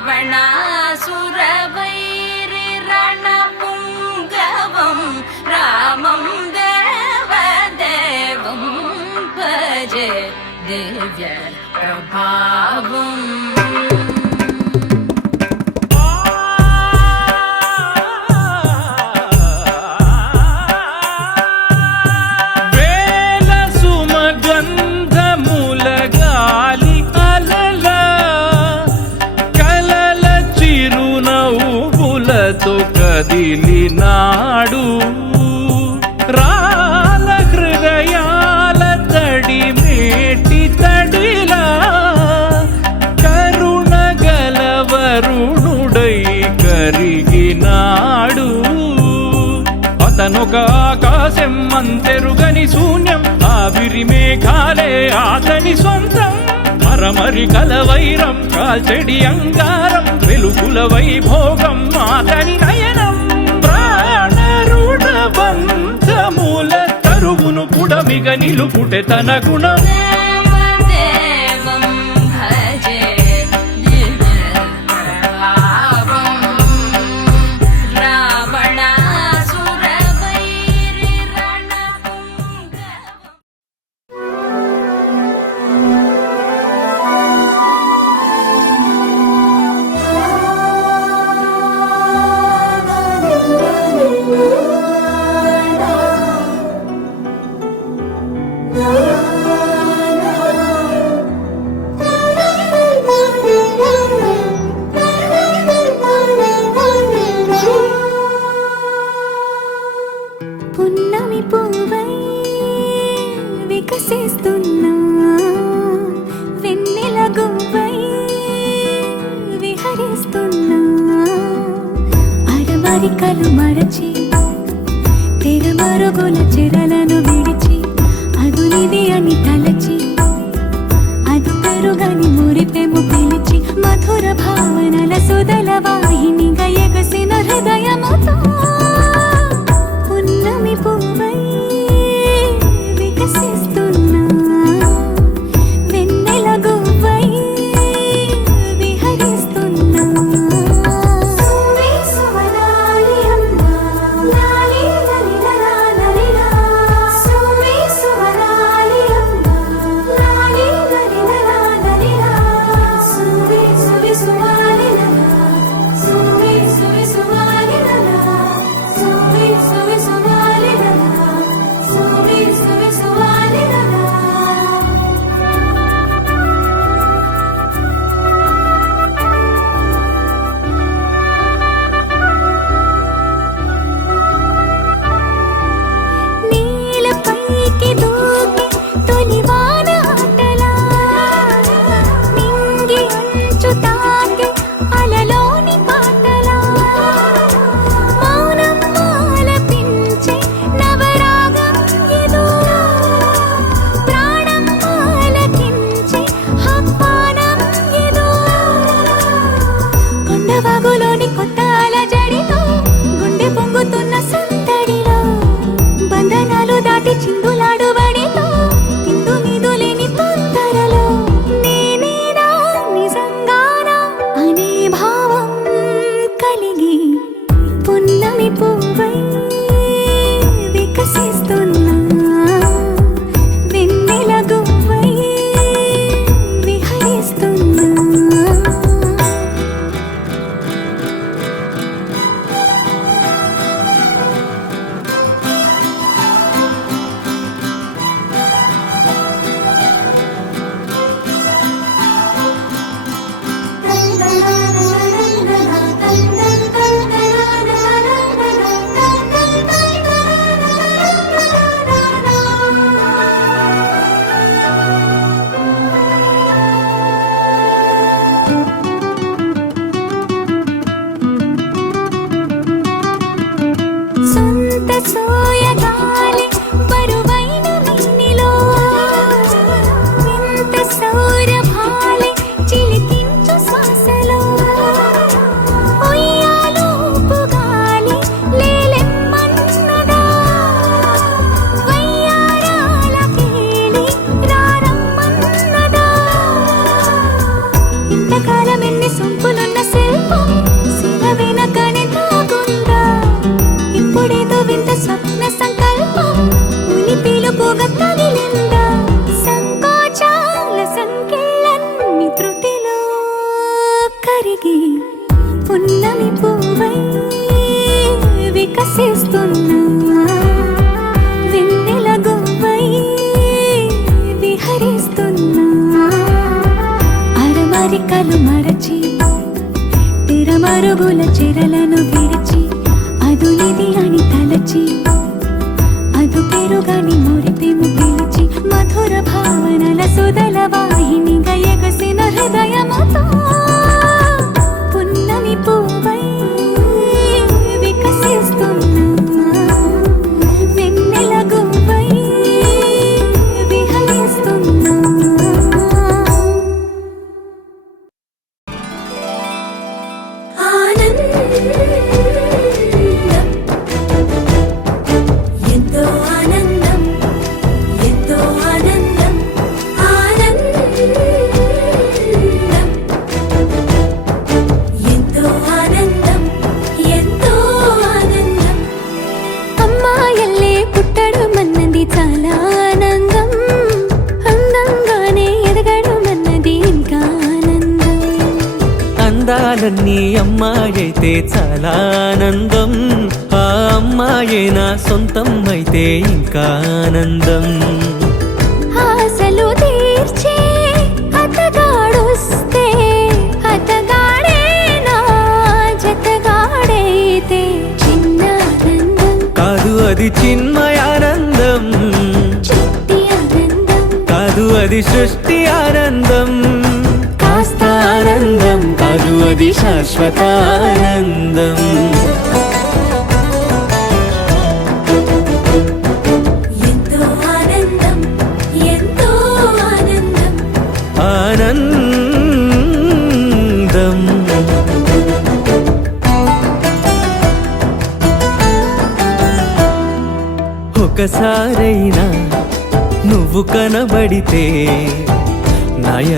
रावणासुरवैरिरणपुङ्गवं रामं देवदेवं भजे दिव्य प्रभावम् కదిలినాడు రాల హృదయాల తడి మేటి తడిలా కరుణ గలవరుణుడై కరిగినాడు అతనొక ఆకాశం అంతెరుగని శూన్యం ఆవిరి మేఘాలే అతని సొంతం మరమరి కలవైరం కాల్చెడి అంగారం వెలుగుల వైభోగం అతని నయనం ప్రాణరుణవంతముల తరువును పుడమిగ నిలుపుటె తన గుణం పున్నమి పూవై వికసిస్తున్నా వెన్నెల గువ్వై విహరిస్తున్నా అరమరికలు మరచి తెరమరుగుల చెరలను విడిచి అదునిది అని తలచి అది పెరుగని మురిపెము పిలిచి మధుర భావనల సుదల వాహినిగా ఎగసిన హృదయముతో పున్నమి పువ్వై వికసిస్తున్నా వెన్నెల గువ్వై విహరిస్తున్నా సువి సువనాలి అమ్మా లాలి లలిలా లలిలా సువి సువనాలి అమ్మా లాలి లలిలా లలిలా సువి సువి కరిగి పున్నమి పువ్వై వికసిస్తున్నా వెన్నెల గువ్వై విహరిస్తున్నా అరమరికలు మరచి తిరమరుగుల చెరలను విడిచి అదునిది అని తలచి అదు పెరుగని మురిపెము పిలిచి మధుర భావనల సుదల వాహినిగా ఎగసిన హృదయముతో పున్నమి పువ్వై వికసిస్తున్నా వెన్నెల గువ్వై విహరిస్తున్నా ఎంతో ఆనందం ఎంతో ఆనందం ఆనందం ఎంతో ఆనందం ఎంతో ఆనందం అమ్మాయల్లే పుట్టడం అన్నది చాలా ఆనందం అందంగానే ఎదగడం అన్నది ఇంకా ఆనందం అందాలన్నీ అమ్మాయైతే చాలా ఆనందం ఆ అమ్మాయే నా సొంతం అయితే ఇంకా ఆనందం ఆశలు తీర్చే అతగాడొస్తే అతగాడే నా జతగాడైతే చిన్న ఆనందం కాదు అది చిన్మయానందం చిట్టి ఆనందం కాదు అది సృష్టి ఆనందం కాస్త ఆనందం కాదు అది శాశ్వత ఆనందం ఎంతో ఆనందం ఎంతో ఆనందం ఆనందం ఒకసారైనా నువ్వు కనబడితే నయనానందం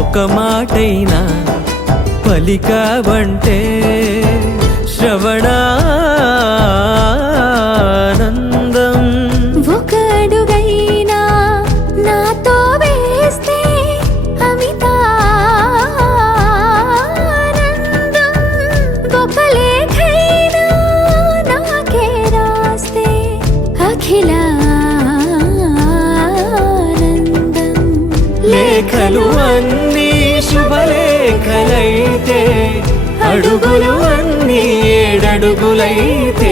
ఒక మాటైనా పలికావంటే శ్రవణానందం ఒక అడుగైనా నాతో వేస్తే అమితానందం ఒక లేఖైనా నాకే రాస్తే అఖిలానందం లేఖలు అన్నీ శుభలేఖలైతే అడుగులు అన్నీ ఏడడుగులైతే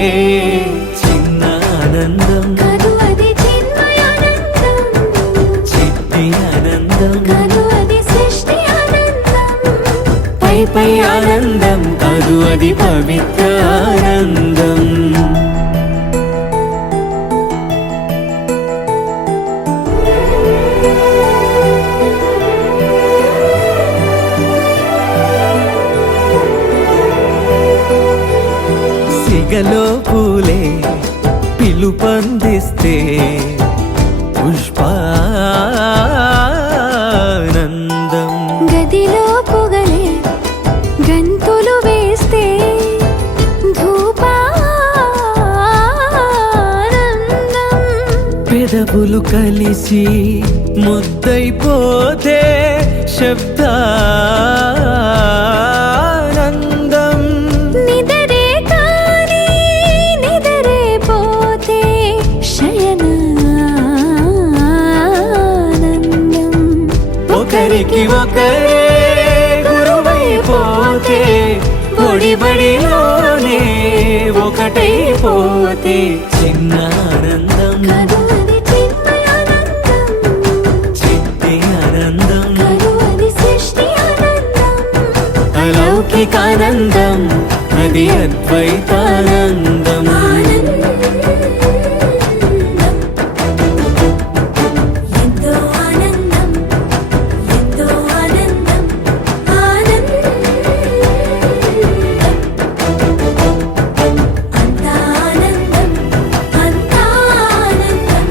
చిన్న ఆనందం కాదు అది చిన్మయానందం చిట్టి ఆనందం కాదు అది సృష్టి ఆనందం పై పై ఆనందం కాదు అది పవిత్ర ఆనందం సిగలో పూలే పిలుపందిస్తే పుష్పానందం గదిలో పొగలే గంతులు వేస్తే ధూపానందం పెదవులు కలిసి ముద్దైపోతే శబ్దానందం నిదరే కాని నిదరే పోతే శయనానందం ఒకరికి ఒకరే గురువైపోతే ఒడిబడిలోనే ఒకటైపోతే చిన్న ఆనందం కాదు అది చిన్మయానందం చిట్టి ఆనందం కాదు అది సృష్టి ఆనందం అలౌకికానందం అది అద్వైతానందం ఎంతో ఆనందం ఎంతో ఆనందం ఆనందం అంతా ఆనందం అంతా ఆనందం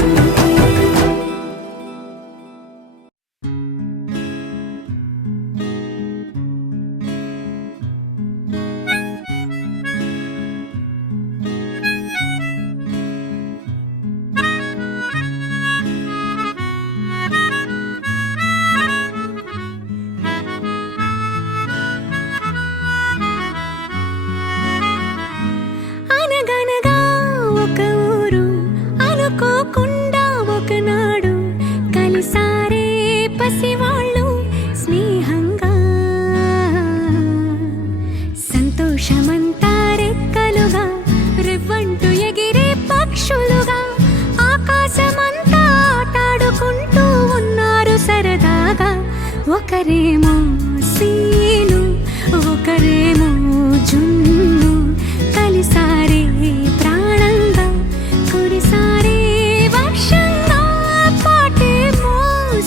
ఒకరేమో సీను ఒకరేమో జున్ను కలిసారే ప్రాణంగా కురిసారే వర్షంగా పాటేమో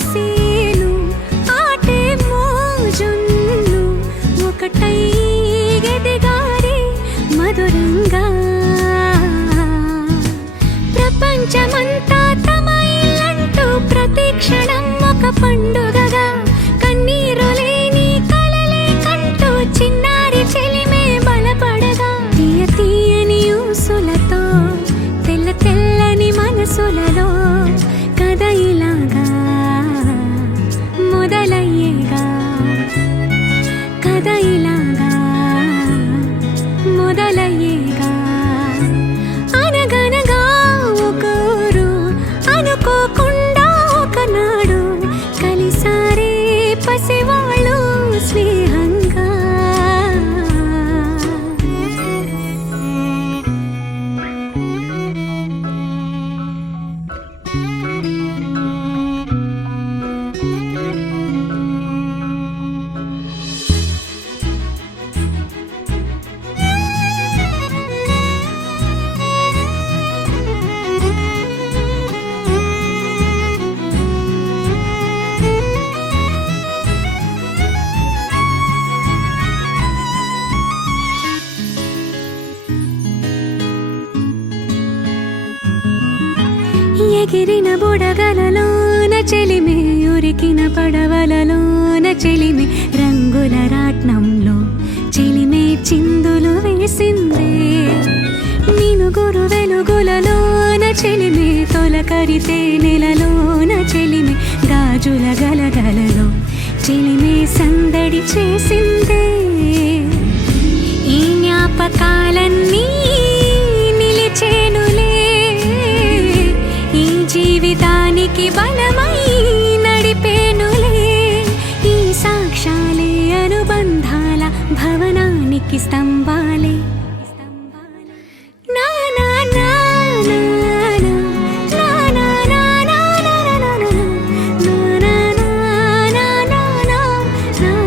సీను ఆటేమో జున్ను ఒకటై ఎదిగారే మధురంగా ప్రపంచమంతా తమ ఇల్లంటూ ప్రతి క్షణం ఒక పండుగగా కన్నీరు లేని కలలే కంటూ చిన్నారి చెలిమే బలపడగా తీయ తీయని ఊసులతో తెల్ల తెల్లని మనసులలో కథ ఇలాగా మొదలయ్యేగా కథ ఇలాగా మొదలయ్యేగా అనగనగా ఒకరు అనుకోకుండా ఒకనాడు కలిసారే పసివాళ్ళు స్నేహంగా ఎగిరిన బుడగలలోన చెలిమి ఉరికిన పడవలలోన చెలిమి రంగుల రాట్నంలో చెలిమే చిందులు వేసిందే మినుగురు వెలుగులలోన చెలిమి తొలకరితే నెలలోన చెలిమి గాజుల గలగలలో చెలిమే సందడి చేసిందే ఈ జ్ఞాపకాలన్నీ నిలిచేనులే ఈ జీవితానికి బలమై నడిపేనులే ఈ సాక్ష్యాలే అనుబంధాల భవనానికి స్తంభాలే నా నా నా నా నా నా నా నా నా నా నా నా నా నా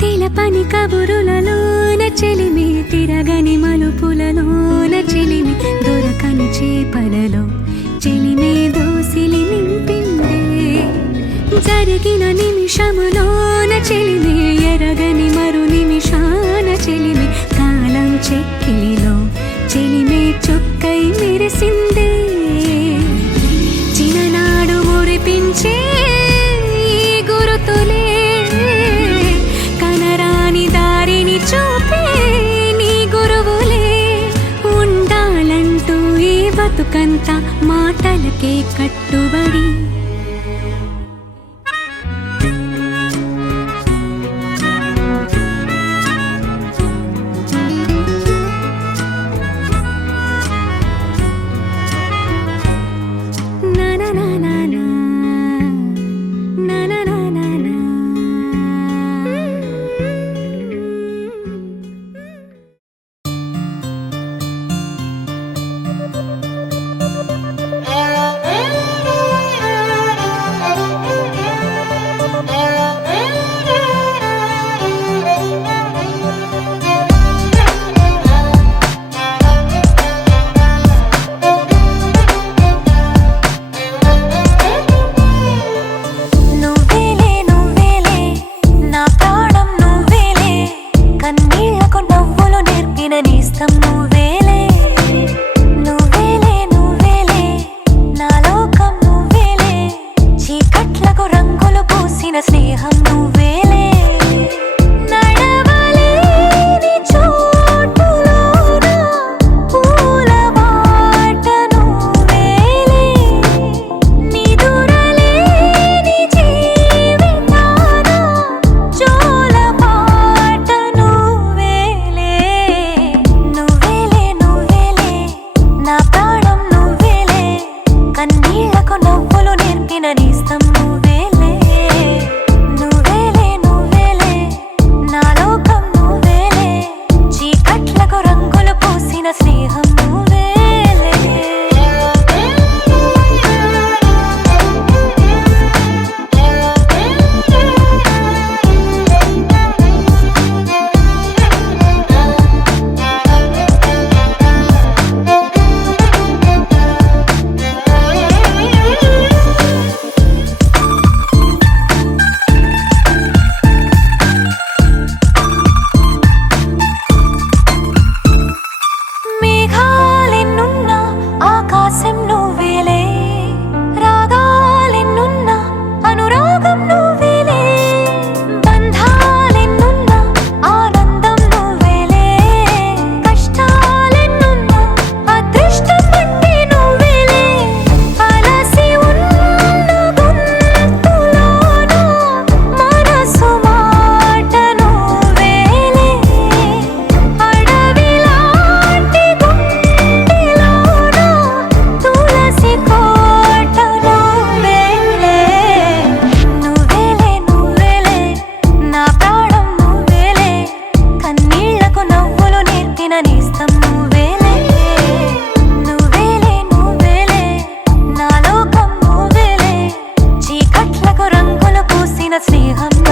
తెలపని కబురులలోన చెలిమి తిరగని మలుపులలోన చెలిమి దొరకని చేపలలో చెలిమే దోసిలి నింపిందే జరిగిన నిమిషములోన చెలిమి ఎరగని మరు నిమిషాన చెలిమి కాలం చెక్కిలిలో చెలిమే చుక్కై మెరిసిందే చిన్ననాడు మురిపించే ఈ గురుతులే కనరాని దారిని చూపే నీ గురువులే ఉండాలంటూ ఈ బతుకంతా మాటలకే కట్టుబడి నా నా నా నా నా నా నా నా నా నా నువ్వేలే నువ్వేలే నా ప్రాణం నువ్వేలే కన్నీళ్లకు నవ్వులు నేర్పిన నేస్తం నువ్వేలే నువ్వేలే నువ్వేలే నా లోకం నువ్వేలే చీకట్లకు రంగులు పూసిన స్నేహం నువ్వేలే నడవలేని చోటులోన పూల బాట నువ్వేలే నిదురలేని జీవితాన జోల పాట నువ్వేలే నువ్వేలే నువ్వేలే నా ప్రాణం నువ్వేలే కన్నీళ్లకు నవ్వులు నేర్పిన నేస్తం నువ్వేలే నువ్వేలే నువ్వేలే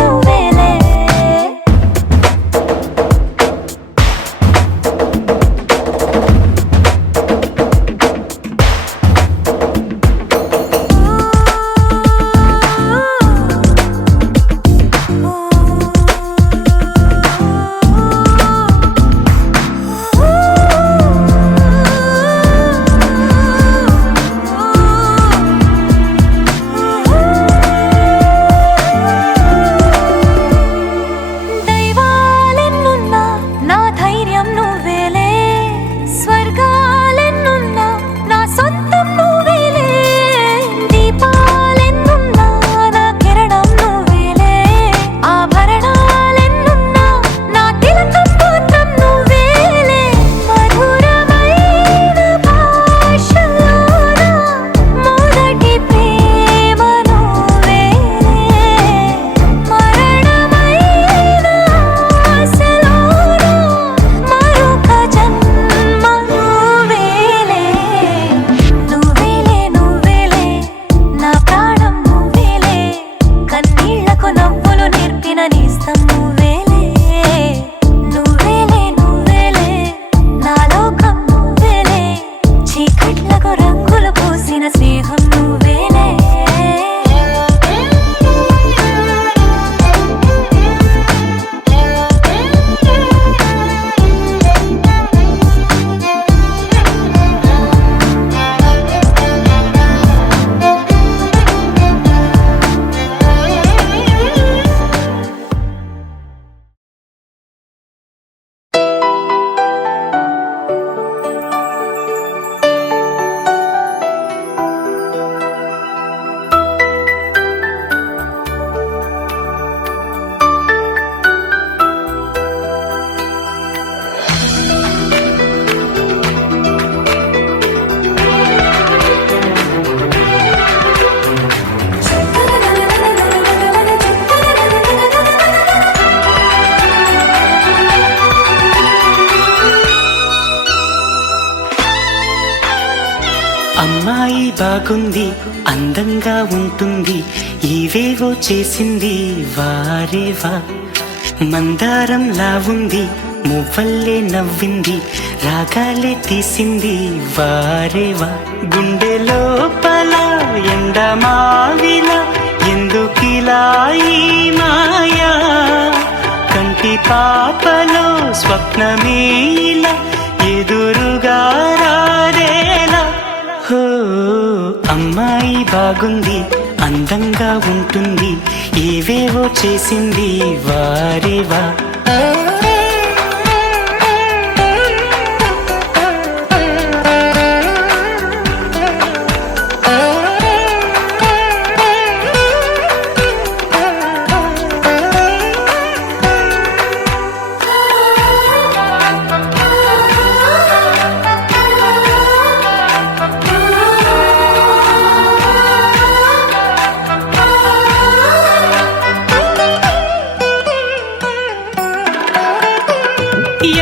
నువ్వేలే దైవాలెన్నున్నా నా ధైర్యం నువ్వేలే స్వర్గాలెన్నున్నా నా సొంతం నువ్వేలే దీపాలెన్నున్నా నా కిరణం నువ్వేలే ఆభరణాలెన్నున్నా నా తిలకం మాత్రం నువ్వేలే మధురమైన భాషలోన మొదటి ప్రేమ నువ్వేలే మరణమైన ఆశలోన మరొక జన్మ నువ్వేలే నువ్వేలే నువ్వేలే నా ప్రాణం నువ్వేలే కన్నీళ్లకు నవ్వులు నేర్పిన నేస్తం నువ్వేలే నువ్వేలే నువ్వేలే నా లోకం నువ్వేలే చీకట్లకు రంగులు పూసిన స్నేహం నువ్వేలే అమ్మాయి బాగుంది అందంగా ఉంటుంది ఇవేవో చేసింది వారేవా మందారంలా ఉంది మువ్వల్లే నవ్వింది రాగాలే తీసింది వారేవా గుండె లోపల ఎండమావిలా ఎందుకిలా ఈ మాయా కంటి పాపలో స్వప్నమే ఇలా ఎదురుగా రారేలా హో అమ్మాయి బాగుంది అందంగా ఉంటుంది ఏవేవో చేసింది వారేవా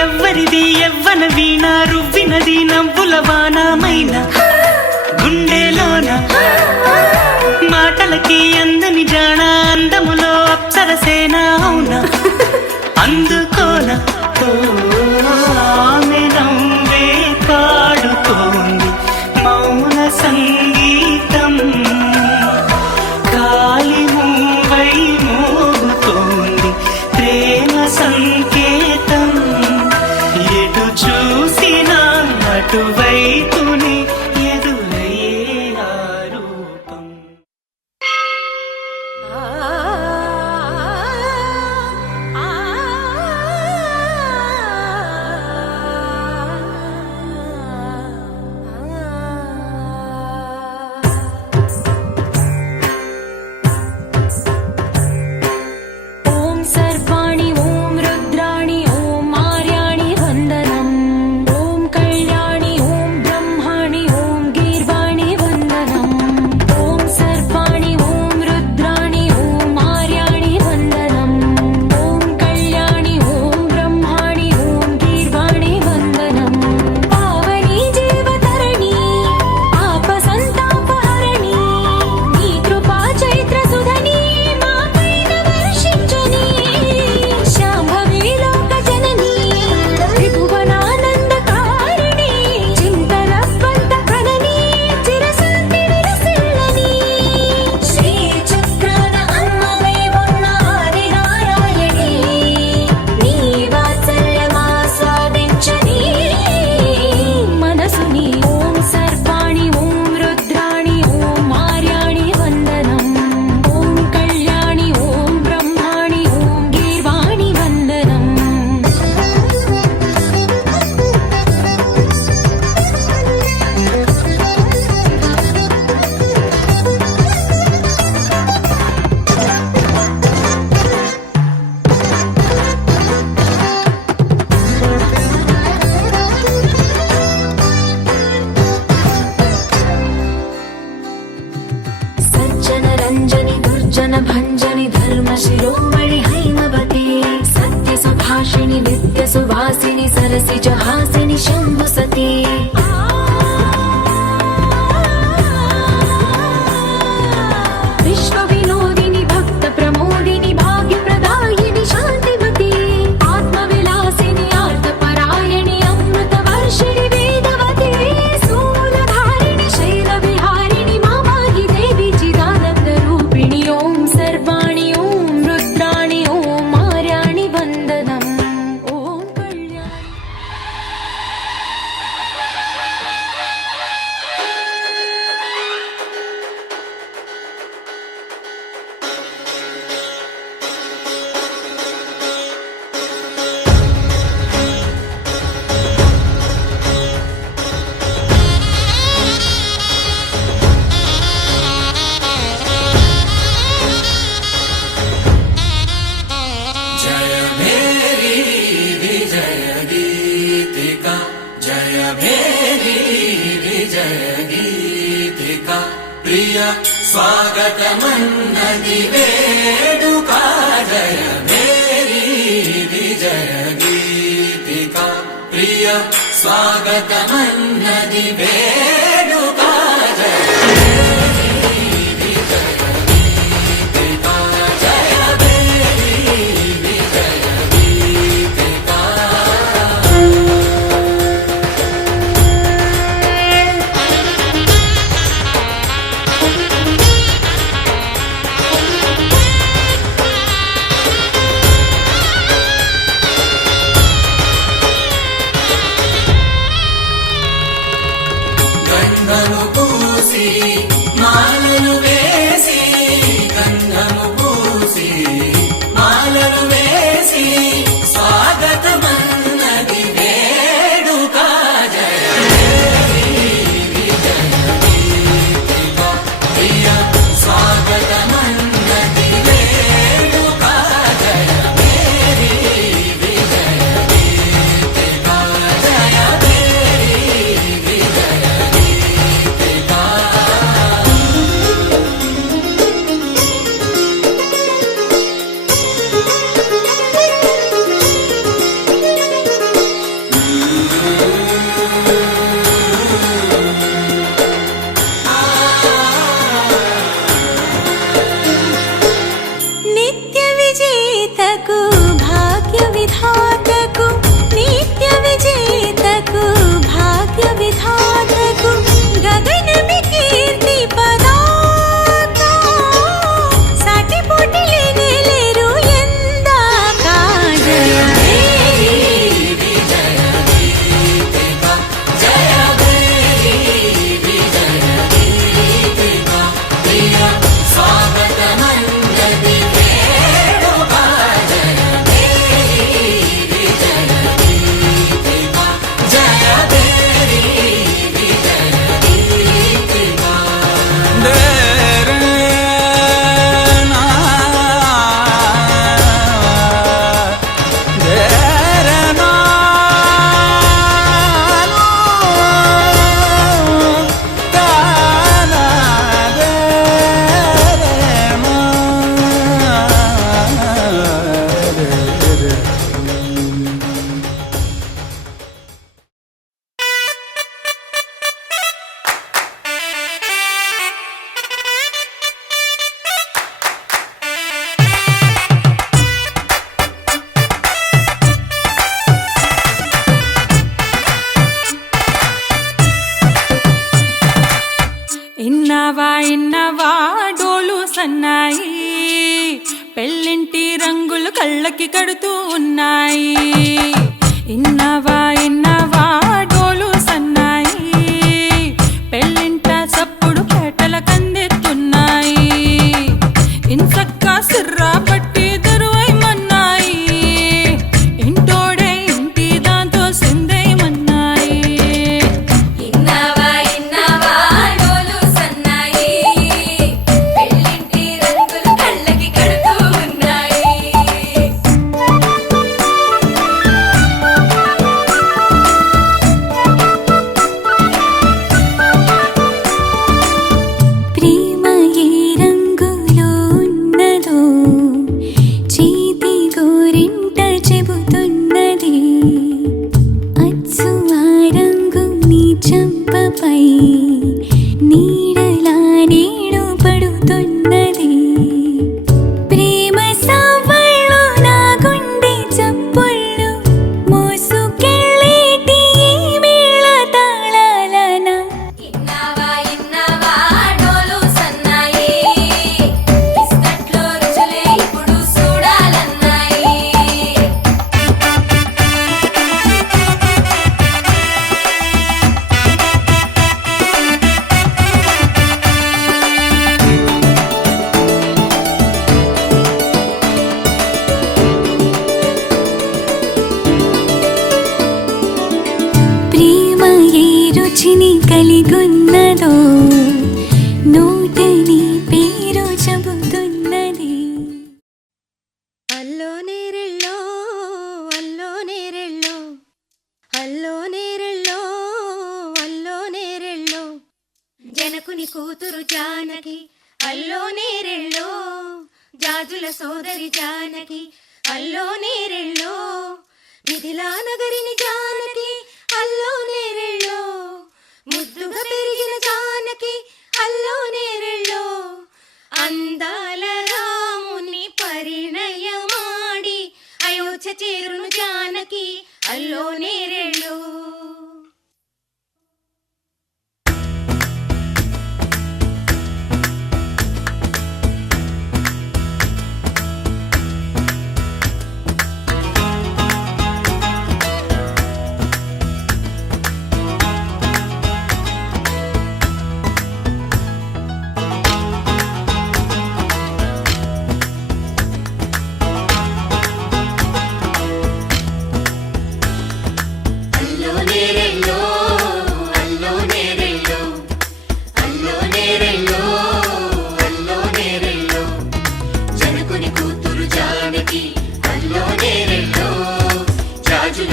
ఎవ్వరిది ఎవ్వన వీణ రువ్వినది నవ్వుల వానమైన గుండెలోన మాటలకి అందని జాణ అందములో అప్సరసేన అవునా అందుకోన ఆమె నవ్వే పాడుతోంది మౌన సంగీతం కాలి మూవై మోగుతోంది ప్రేమ సంకేతం ఎటు చూసినా అటువైపునే ఎదురయ్యే ఆ రూపం ఓం సర్వాణి ఓం రుద్రాణి ఓం ఆర్యాణి వందనం ఓం కళ్యాణి ఓం బ్రహ్మాణి ఓం గీర్వాణి వందనం ఓం సర్వాణి ఓం రుద్రాణి ఓం ఆర్యాణి వందనం ఓం కళ్యాణి ఓం బ్రహ్మాణి ఓం గీర్వాణి వందనం పావని జీవతరణి ఆప సంతాపహరణి నీ కృపా చైత్ర సుధని మా పైన వర్షించు भाषिणि नित्य सुवासिनि सरसिज हासिनि शम्भु सती विश्व विनोदिनि भक्त प्रमोदिनि भाग्य प्रदायिनि शान्तिमती आत्मविलासिनि आर्तपरायणि अमृत वर्षिणि वेदवती स्थूलधारिणि शैलविहारिणि मामाहि देवी चिदानन्द रूपिणि ॐ सर्वाणि ॐ रुद्राणि ॐ मार्याणि वन्दनम् ॐ कल्याणि जय भेरी विजय गीतिका जय भेरी विजय गीतिका प्रिय स्वागतमन्नति वेदुका जय भेरी विजय गीतिका प्रिय स्वागतमन्नति वेदुका जय भेरी विजय गीतिका जय भेरी विजय गीतिका గంధము పూసి మాలలు వేసి గంధము పూసి మాలలు వేసి స్వాగతమన్నది వేడుక జయ భేరి విజయ గీతిక ప్రియ స్వాగతమన్నది వేడుక జయ భేరి విజయ గీతిక జయ భేరి విజయ గీతిక నిత్య విజేతకు భాగ్య విధాతకు నిత్య విజేతకు భాగ్య విధాతకు గగనమి కీర్తి పదాక సాటి పోటీ లేరు ఎందాక జయ భేరి విజయ గీతిక జయ భేరి విజయ గీతిక ప్రియ స్వాగతమన్నది వేడుక జయ భేరి విజయ గీతిక జయ భేరి విజయ గీతిక ఇన్నవా ఇన్నవా డోలు సన్నాయి పెళ్ళింటి రంగులు కళ్ళకి కడుతూ ఉన్నాయి ఇన్నవా ఇన్నవా డోలు సన్నాయి పెళ్ళింట చప్పుడు పేటల కందెత్తున్నాయి ఇన్సక్క సిర్రా పట్టి దరువైమన్నాయి ఇంటోడే ఇంటి దాంతో సిందేయమన్నాయి ఇన్నవా ఇన్నవా డోలు సన్నాయి పెళ్ళింటి రంగులు కళ్ళకి కడుతూ ఉన్నాయి కలిగున్నదో నోటని పేరు చెబుతున్నది. అల్లో నేరెళ్ళో అల్లో నేరెళ్ళో అల్లో నేరెళ్ళో అల్లో నేరెళ్ళో జనకుని కూతురు జానకి అల్లో నేరెళ్ళో జాజుల సోదరి జానకి అల్లో నేరెళ్ళో మిథిలా నగరిని జానకి అల్లో నేరెళ్ళో ముద్దుగా పెరిగిన జానకి అల్లో నేరెళ్ళో అందాల రాముని పరిణయమాడి అయోధ్య చేరును జానకి అల్లో నేరెళ్ళో.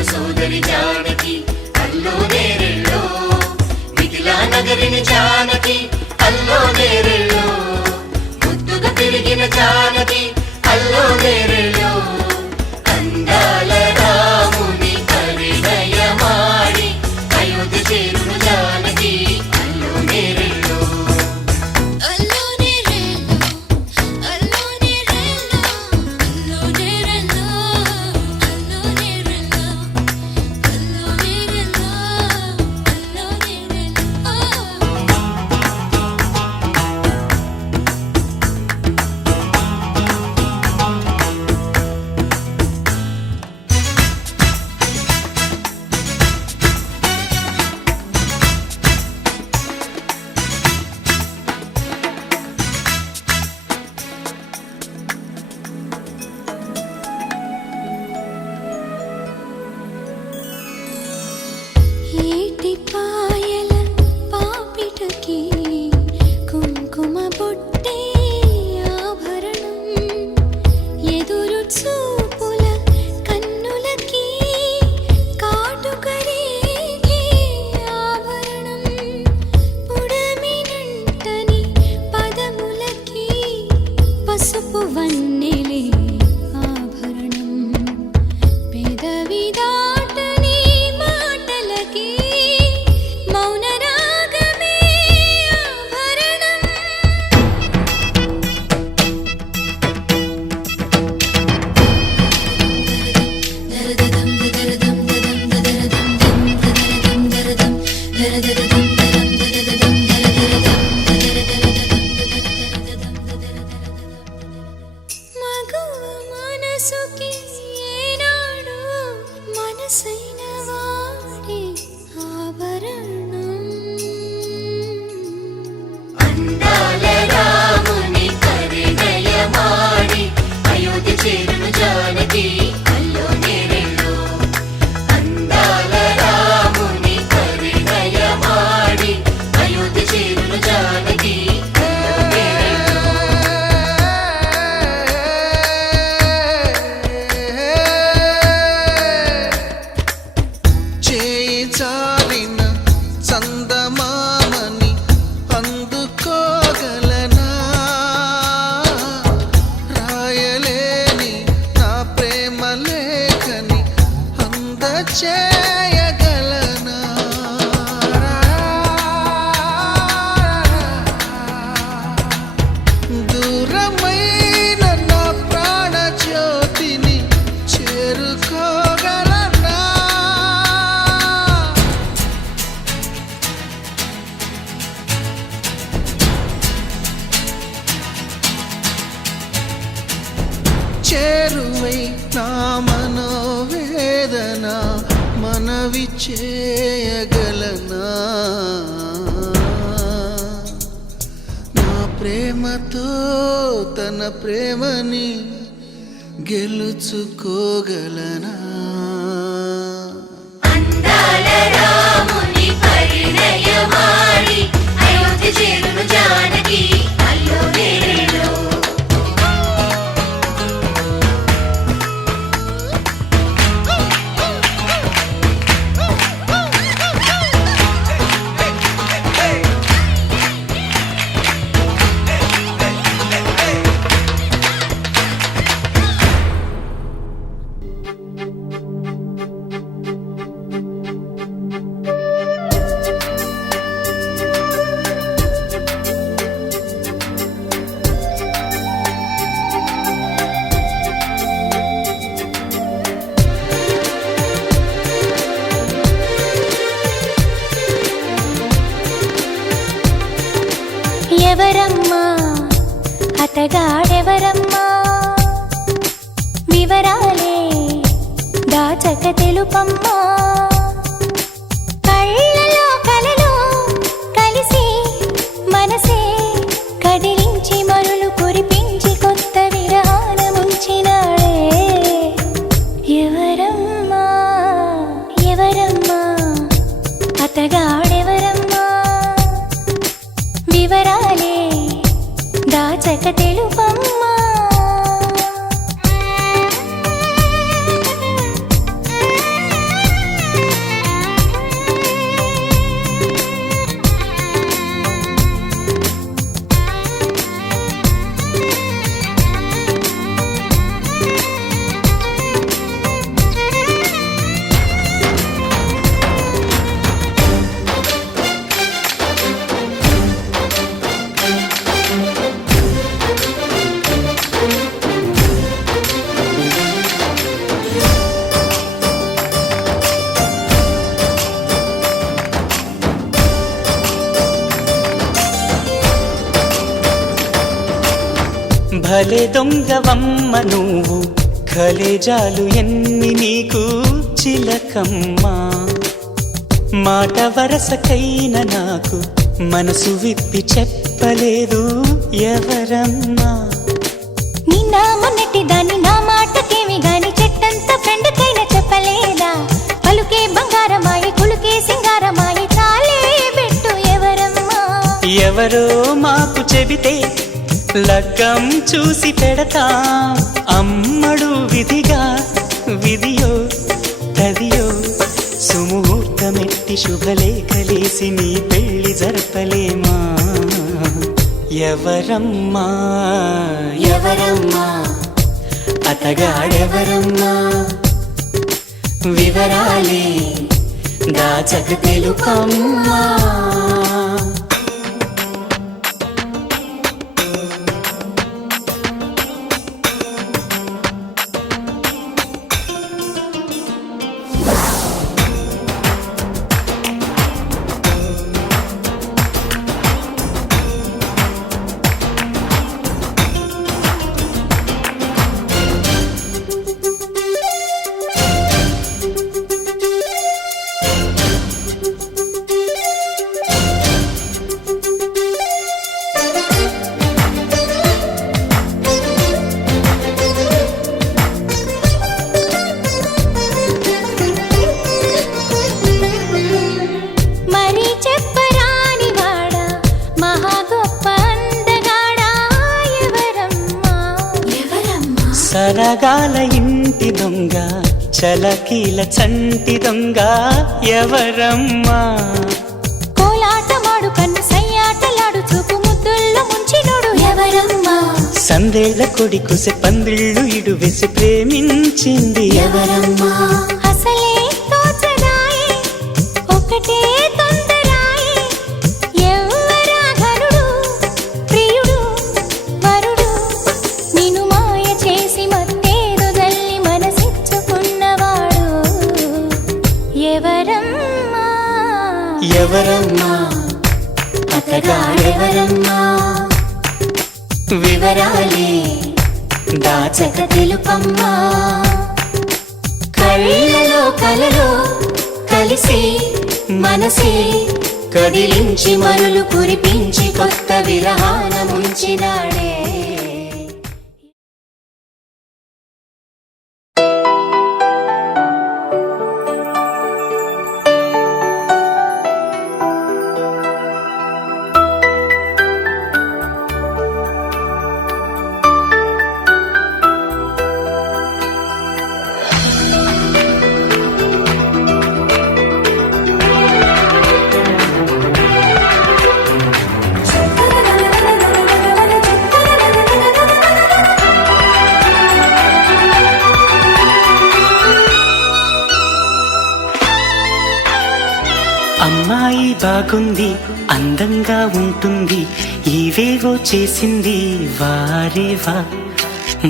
సోదరి జానకి అల్లో నేరెళ్ళో మిథిలా నగరిని జానకి అల్లో నేరెళ్ళో ముద్దుగా పెరిగిన జానకి అల్లో నేరెళ్ళో అందాల రాముని పరిణయమాడి అయోధ్య చేరును జానకి అల్లో నేరెళ్ళో. అల్లో నేరెళ్ళో అల్లో నేరెళ్ళో అల్లో నేరెళ్ళో అల్లో నేరెళ్ళో అల్లో నేరెళ్ళో అల్లో నేరెళ్ళో. ఏటి పాయల పాపిటకి కుంకుమ బొట్టే ఆభరణం ఎదురు చూపుల కన్నులకి కాటుకరేగే ఆభరణం పుడమినంటని పదములకి పసుపు వన్నెలే ఆభరణం పెదవి దాటని మాటలకి మౌన రాగమే ఆభరణం. మగువ మనసుకి ఏనాడు మనసైన వాడే ఆభరణం. అందాల రాముని పరిణయమాడి అయోధ్య చేరును జానకి అల్లో నేరెళ్ళో అందాల రాముని పరిణయమాడి అయోధ్య చేరును జానకి అల్లో నేరెళ్ళో. చేయి చాలిన చందమామని అందుకోగలనా రాయలేని నా ప్రేమ లేఖని అందచేయగలనా దూరమైన నా ప్రాణ జ్యోతిని చేరుకోగలనా చేరువై నా మనోవేదన మనవి చేయగలనా నా ప్రేమతో తన ప్రేమని గెలుచుకోగలనా అందాల రాముని పరిణయమాడి తెలుపమ్మా కళ్ళలో కలలో కలిసి మనసే కదిలించి మరులు కురిపించి కొత్త విరాన ముంచినాడే ఎవరమ్మా ఎవరమ్మా అతగాడెవరమ్మా వివరాలే దాచక తెలుపమ్మా భలే దొంగవమ్మ నువ్వు కలేజాలు ఎన్ని నీకు చిలకమ్మా మాట వరసకైన నాకు మనసు విప్పి చెప్పలేదు ఎవరమ్మా నిన్న మొన్నటి దాన్ని నా మాటకేమి గాని చెట్టంత ఫ్రెండ్కైనా చెప్పలేదా పలుకే బంగారమాయి కులుకే సింగారమాయి చాలే పెట్టు ఎవరమ్మా ఎవరో మాకు చెబితే లగ్గం చూసి పెడతా అమ్మడు విధిగా విధియో తదియో సుముహూర్తమెట్టి శుభలేఖలేసి నీ పెళ్లి జరపలేమా ఎవరమ్మా ఎవరమ్మా అతగాడెవరమ్మా వివరాలే దాచక తెలుపమ్మా సరగాల ఇంటి దొంగ చలకీల చంటి దొంగ ఎవరమ్మా కోలాటమాడు కన్ను సయ్యాటలాడు చూపు ముద్దుల్లో ముంచినోడు ఎవరమ్మా సందేళ్ల కొడి కుసె పందిళ్ళు ఇడు వేసి ప్రేమించింది ఎవరమ్మా అసలే తోచదాయే ఒకటే తొందరాయే ఎవరా ఘనుడు ప్రియుడు వరుడు నిన్ను మాయ చేసి మత్తేదో జల్లి మనసిచ్చుకున్నవాడు ఎవరమ్మా ఎవరమ్మా అతగాడెవరమ్మా వివరాలే దాచక తెలుపమ్మా కళ్ళలో కలలో కలిసి మనసే కదిలించి మరులు కురిపించి కొత్త విరహాన ముంచినాడే అమ్మాయి బాగుంది అందంగా ఉంటుంది ఇవేవో చేసింది వారేవా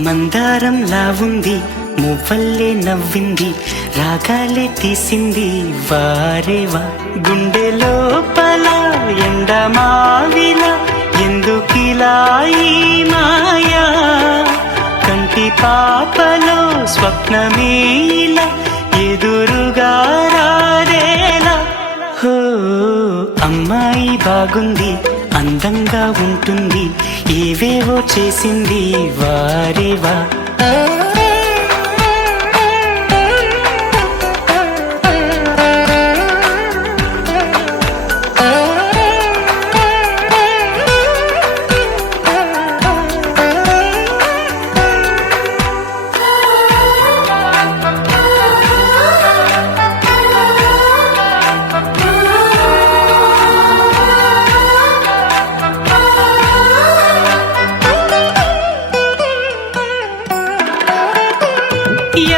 మందారంలా ఉంది మువ్వల్లే నవ్వింది రాగాలే తీసింది వారేవా గుండె లోపల ఎండమావిలా ఎందుకిలా ఈ మాయా కంటి పాపలో స్వప్నమేలా ఎదురుగా రారేలా. హో అమ్మాయి బాగుంది, అందంగా ఉంటుంది, ఏవేవో చేసింది వారేవా.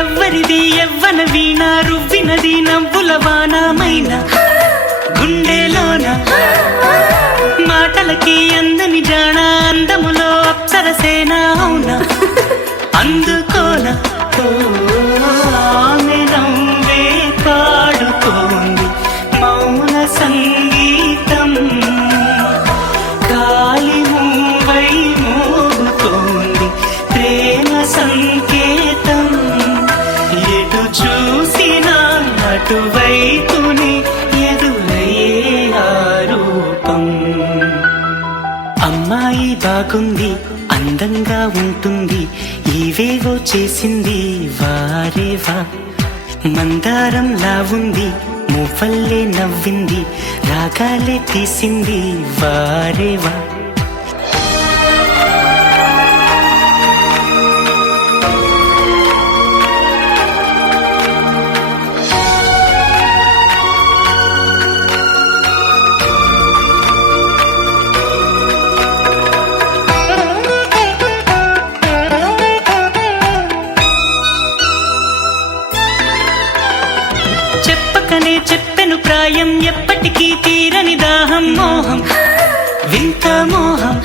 ఎవ్వరిది ఎవ్వన వీణ, రువ్వినది నవ్వుల వానమైన గుండెలోన, మాటలకి అందని జాణ, అందములో అప్సరసేన అవునా అందుకోన. ఆమె నవ్వే పాడుతోంది మౌన సంగీతం, గాలి మూవై మోగుతోంది ప్రేమ సంకేతం. ఎటు చూసినా అటువైపునే ఎదురయ్యే ఆరూపం. అమ్మాయి బాగుంది, అందంగా ఉంటుంది, ఇవేవో చేసింది వారేవా. మందారంలా ఉంది, మువ్వల్లే నవ్వింది, రాగాలే తీసింది వారేవా. చెప్పకనే చెప్పెను ప్రాయం, ఎప్పటికీ తీరని దాహం, మోహం వింత మోహం,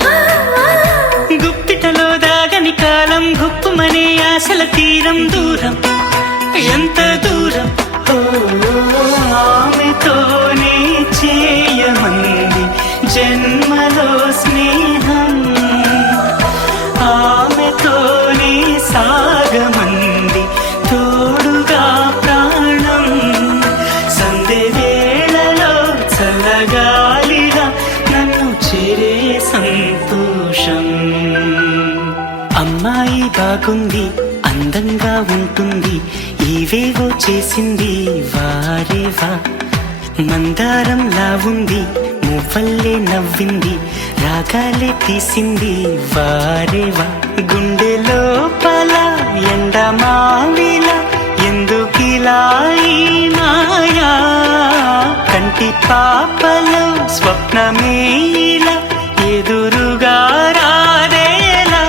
గుప్పిటలో దాగని కాలం, గుప్పుమనే ఆశల తీరం, దూరం ఎంత దూరం. ఓ ఆమెతోనే చేయమంది జన్మలో స్నేహం, ఆమెతోనే సాగమంది తోడుగా ప్రాణం. సందె వేళలో చల్లగాలిగా నన్ను చేరే సంతోషం. అమ్మాయి బాగుంది, అందంగా ఉంటుంది, ఇవేవో చేసింది వారేవా. మందారంలా ఉంది, మువ్వల్లే నవ్వింది, రాగాలే తీసింది వారేవా. గుండె లోపల ఎండమావిలా ఎందుకిలా ఈ మాయా, కంటి పాపలో స్వప్నమే ఇలా ఎదురుగా రాదేలా.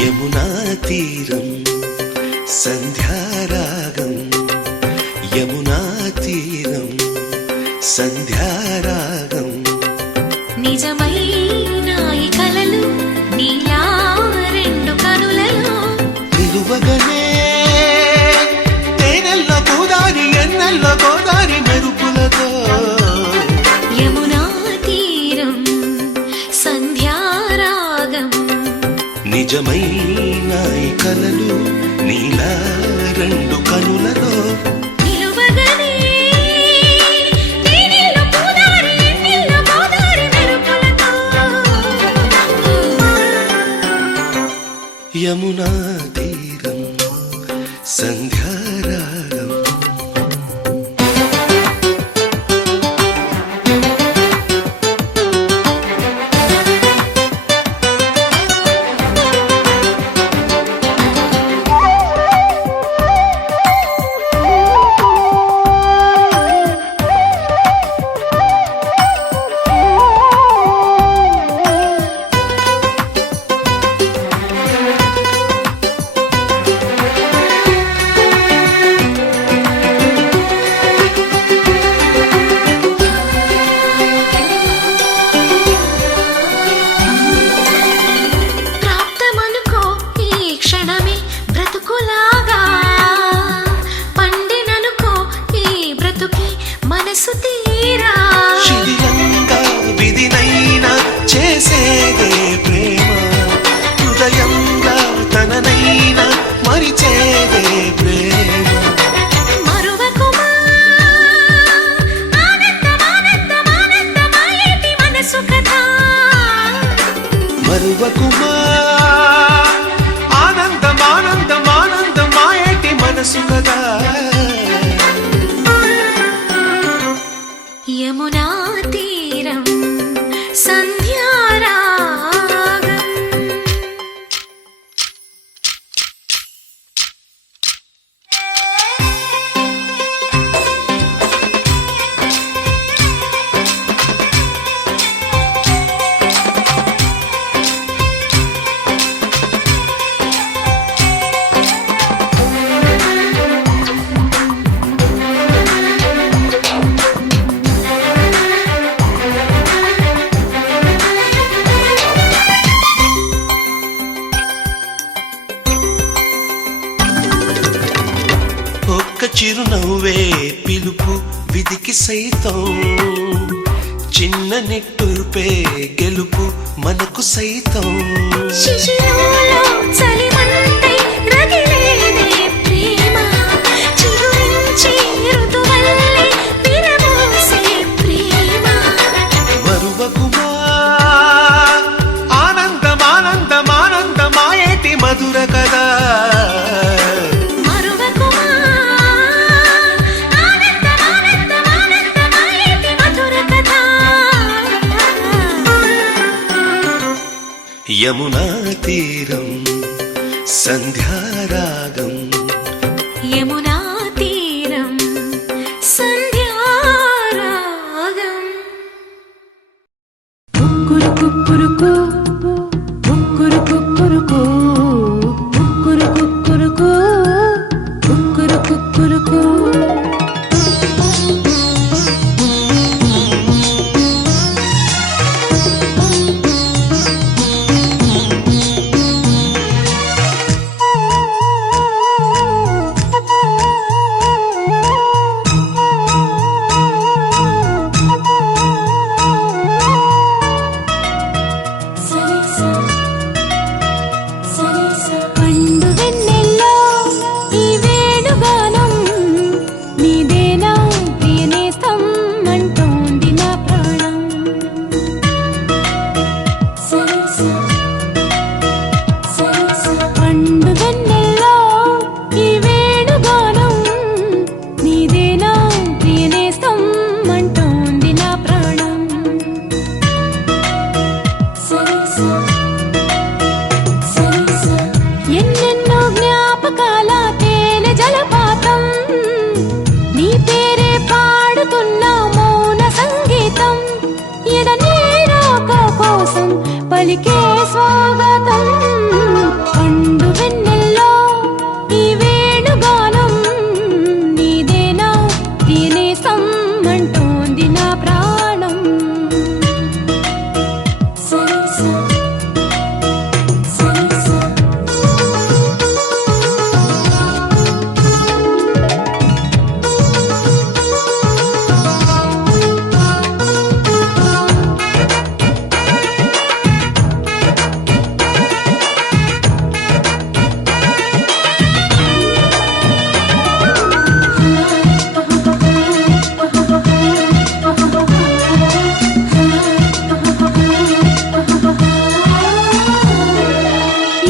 యమునా తీరం సంధ్యారాగం, యమునా తీరం సంధ్యారాగం. నిజమైన ఈ కలలు నీలా రెండు కనులలో నిలువగనే తేనెల్లో గోదారి, ఎన్నెల్లో గోదారి మెరుపులతో. యమునా తీరం సంధ్యారాగం. నిజమైన ఈ కలలు నీలా రెండు కనులలో. నిలువగనే తేనెల్లో గోదారి, ఎన్నెల్లో గోదారి మెరుపులతో. యమునా తీరం సంధ్యారాగం. చిరునవ్వే పిలుపు విధికి సైతం, చిన్న నిట్టూర్పే గెలుపు మనకు సైతం. శిశిరంలో చలిమంటై రగిలేదే ప్రేమ, చిగురించి ఋతువల్లే విరబూసే ప్రేమ. మరువకుమా ఆనందమానందమానందమాయేటి మధుర కదా, మరువకుమా ఆనందమానందమానందమాయేటి మధుర కథ. యమునా తీరం సంధ్యారాగం, యమునా తీరం సంధ్యారాగం. కుక్కురు కుక్కురుకు కుక్కురు కుక్కురుకు కుక్కురు కుక్కురుకు కుక్కురు కుక్కురుకు. పండు వెన్నెల్లో ఈ వేణుగానం నీదేనా ప్రియనేస్తం అంటోంది నా ప్రాణం. పండు వెన్నెల్లో ఈ వేణుగానం నీదేనా ప్రియనేస్తం అంటోంది నా ప్రాణం. ఎన్నెన్నో జ్ఞాపకాల తేనె జలపాతం, నీ పేరే పాడుతున్న మౌన సంగీతం. ఎడనీరాక కోసం పలికే స్వాగతం. పండు వెన్నెల్లో ఈ వేణుగానం నీదేనా ప్రియనేస్తం అంటోంది నా ప్రాణం.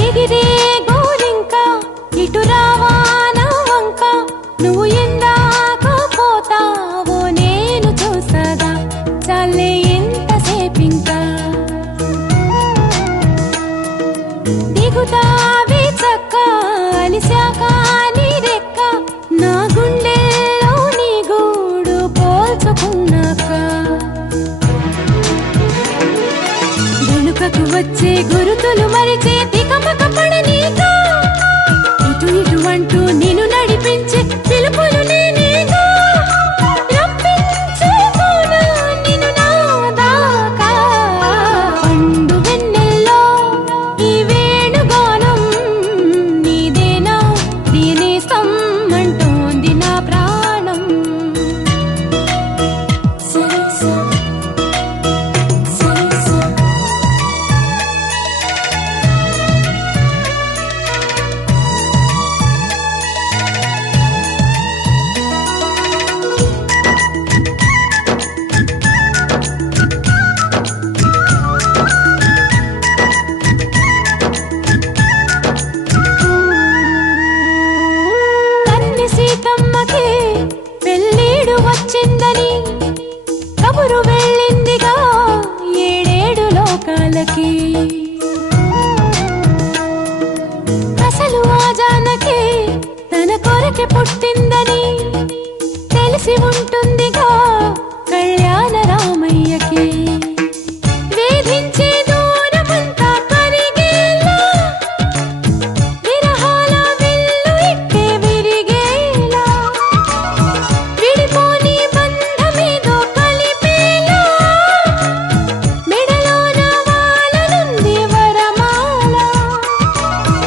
ఎగిరే గోరింక ఇటు రావా నా వంక, నువ్వు ఎందాక పోతావో నేను చూసగా, చాలే ఎంతసేపింకా. దిగుతావి చక్క అలిశాక నీ రెక్క, నా గుండెల్లో నీ గూడు పోల్చుకున్నాక. వెనుకకు వచ్చే గురుతులు మరిచే తికమక పడనీక, ఇటు ఇటు అంటూ నిన్ను నడిపించే పిలుపులు నేనేగా. రప్పించుకోనా నిన్ను నా దాకా. పండు వెన్నెల్లో ఈ వేణుగానం నీదేనా ప్రియనేస్తం అంటోంది నా ప్రాణం. కన్ని సీతమ్మకి పెళ్ళీడు వచ్చిందని కబురు వెళ్ళిందిగా ఏడేడు లోకాలకి. అసలు ఆ జానకి తన కొరకే పుట్టిందని తెలిసి ఉంటుందిగా కళ్యాణ రామయ్యకి. వేధించే దూరమంతా కరిగేలా, విరహాల విల్లు ఇట్టే విరిగేలా, విడిపోని బంధమేదో కలిపేలా, మెడలోన వాలనుంది వరమాల.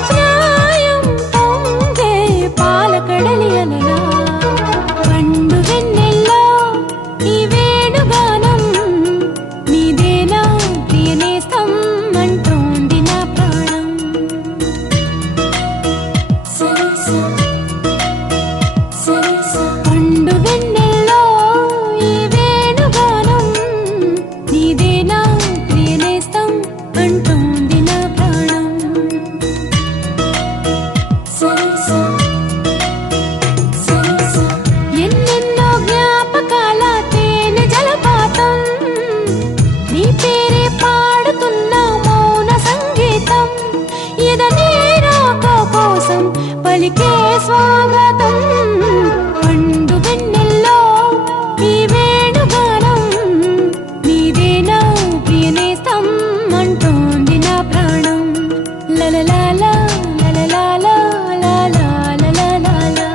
ప్రాయం పొంగే పాలకడలి అలలా. పలికే స్వాగతం పండు వెన్నెల్లో ఈ వేణుగానం నీదేనా ప్రియనేస్తం అంటోంది నా ప్రాణం లలలాలా లలలాలా లాలాలాలాలా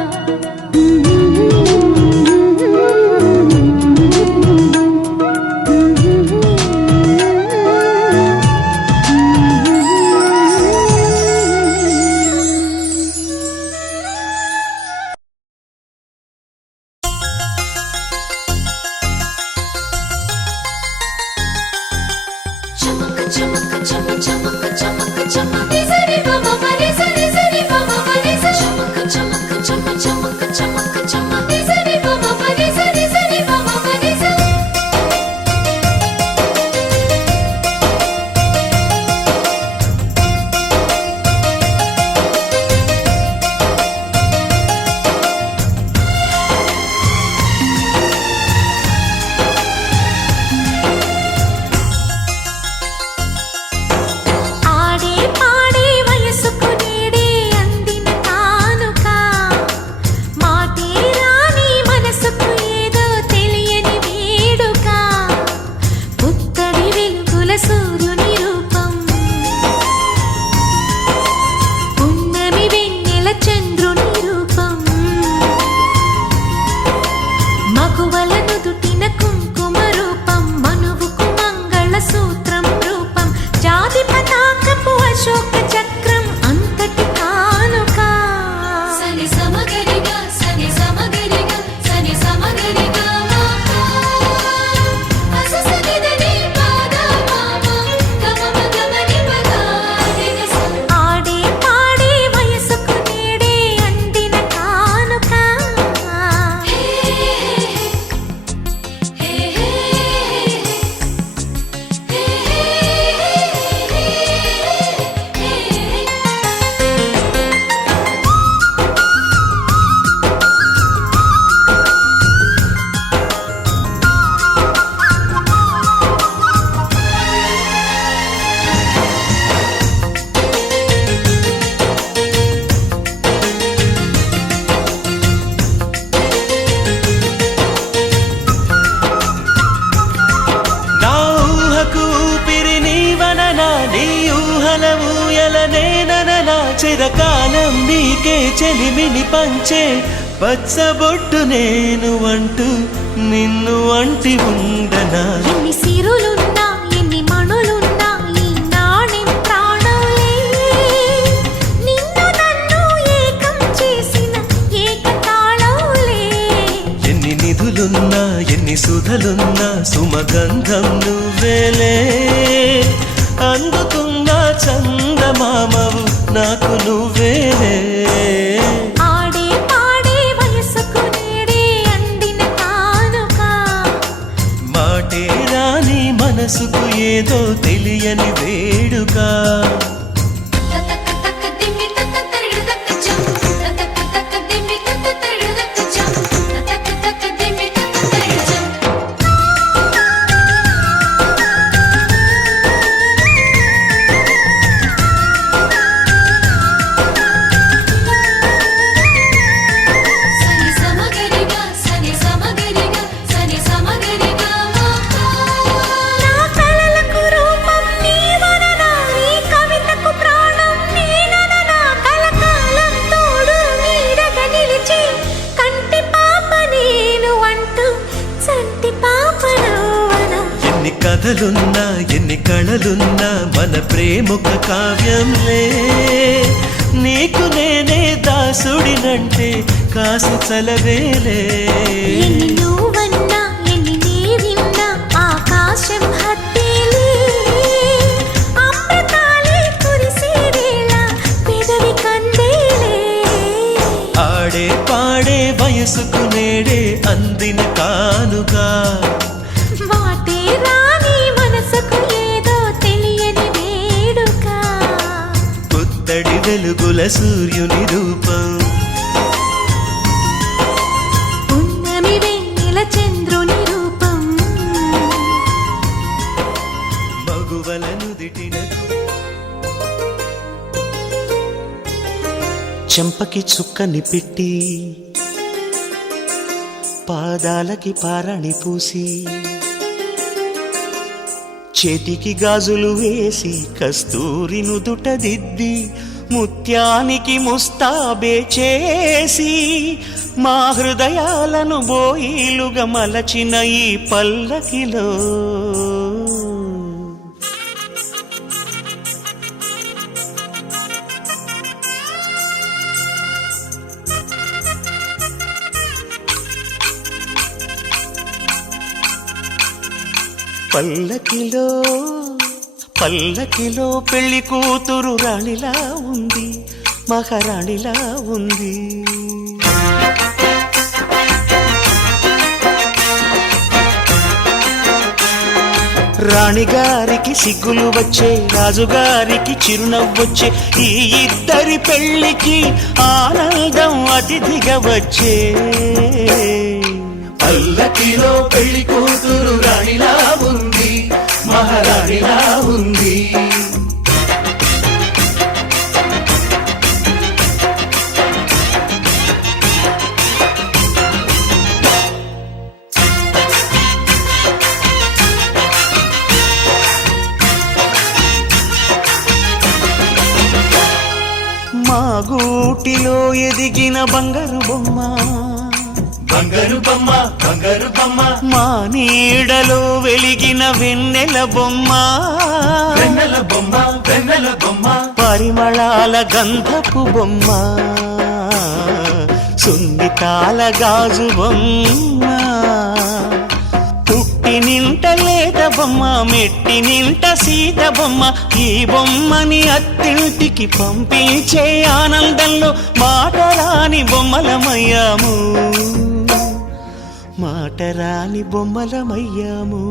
చిరకాలం నీకే చెలిమిని పంచే పచ్చబొట్టు నేను అంటూ నిన్ను అంటి ఉండనా ఎన్ని సిరులున్నా ఎన్ని మణులున్నా ఈ నాణెం ప్రాణంలే నిన్ను నన్ను ఏకం చేసిన ఏకతాళంలే ఎన్ని నిధులున్నా ఎన్ని సుధలున్నా సుమగంధం నువ్వేలే అందుతున్న చందమామవు నాకు నువ్వేలే ఆడే పాడే వయసుకు నేడే అందిన కానుక మాటే రాని మనసుకు ఏదో తెలియని వేడుక కథలున్నా ఎన్ని కళలున్నా మన ప్రేమొక కావ్యంలే నీకు నేనే దాసుడినంటే కాసు చలవేలే ఎన్ని నువ్వన్నా ఎన్ని నీవిన్నా ఆకాశం హత్తేలే అమృతాలే కురిసే వేళ పెదవి కందేలే ఆడే పాడే వయసుకు నేడే అందిన కానుగా వాటే రాని మనసుకు ఏదో తెలియని వేడుక పుత్తడి వెలుగుల సూర్యుని రూపం పున్నమి వెన్నెల చంద్రుని రూపం మగువల నుదిటిన చెంపకి చుక్కని పెట్టి పాదాలకి పారాణి పూసి చేతికి గాజులు వేసి కస్తూరి నుదుట దిద్ది ముత్యానికి ముస్తాబే చేసి మా హృదయాలను బోయిలుగా మలచిన ఈ పల్లకిలో పల్లకిలో పల్లకిలో పెళ్లి కూతురు రాణిలా ఉంది, మహారాణిలా ఉంది. రాణిగారికి సిగ్గులు వచ్చే, రాజుగారికి చిరునవ్వొచ్చే, ఈ ఇద్దరి పెళ్లికి ఆనందం అతిథిగా వచ్చే. పల్లకిలో పెళ్లి కూతురు రాణిలా ఉంది, మహారాణిలా ఉంది. మా గూటిలో ఎదిగిన బంగారు బొమ్మ, బంగారు బొమ్మ, బంగారు బొమ్మ. మా నీడలో వెలిగిన వెన్నెల బొమ్మ, వెన్నెల బొమ్మ, వెన్నెల బొమ్మ. పరిమళాల గంధపు బొమ్మ, సున్నితాల గాజు బొమ్మ. పుట్టి నింట లేద బొమ్మ, మెట్టి నింట సీత బొమ్మ. ఈ బొమ్మని అత్తింటికి పంపించే ఆనందంలో మాటరాని బొమ్మలమయ్యాము, మాటరాని బొమ్మలమయ్యాము.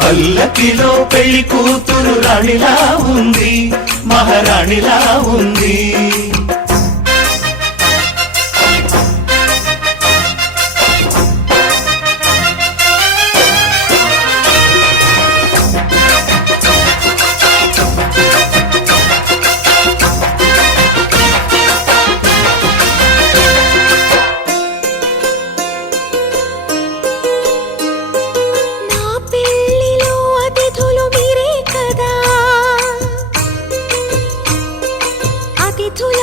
పల్లకిలో పెళ్లి కూతురు రాణిలా ఉంది, మహారాణిలా ఉంది. అతిథుల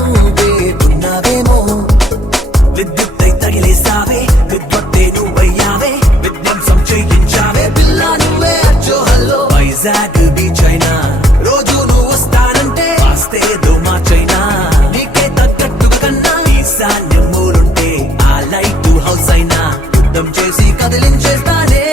నువ్వే ఉన్నావేమో విద్యుత్తై తగిలేసావే విద్వత్తే నువ్వయ్యావే విధ్వంసం చేయించావే పిల్ల నువ్వే అచ్చో హల్లో వైజాగ్ బీచ్ అయినా రోజు నువ్వు వస్తానంటే ఆస్తేదో మార్చైనా నీకే తగ్గట్టుగా కన్నా ఈశాన్యం మూలుంటే ఆ లైట్ హౌస్ అయినా యుద్ధం చేసి కదిలించేస్తానే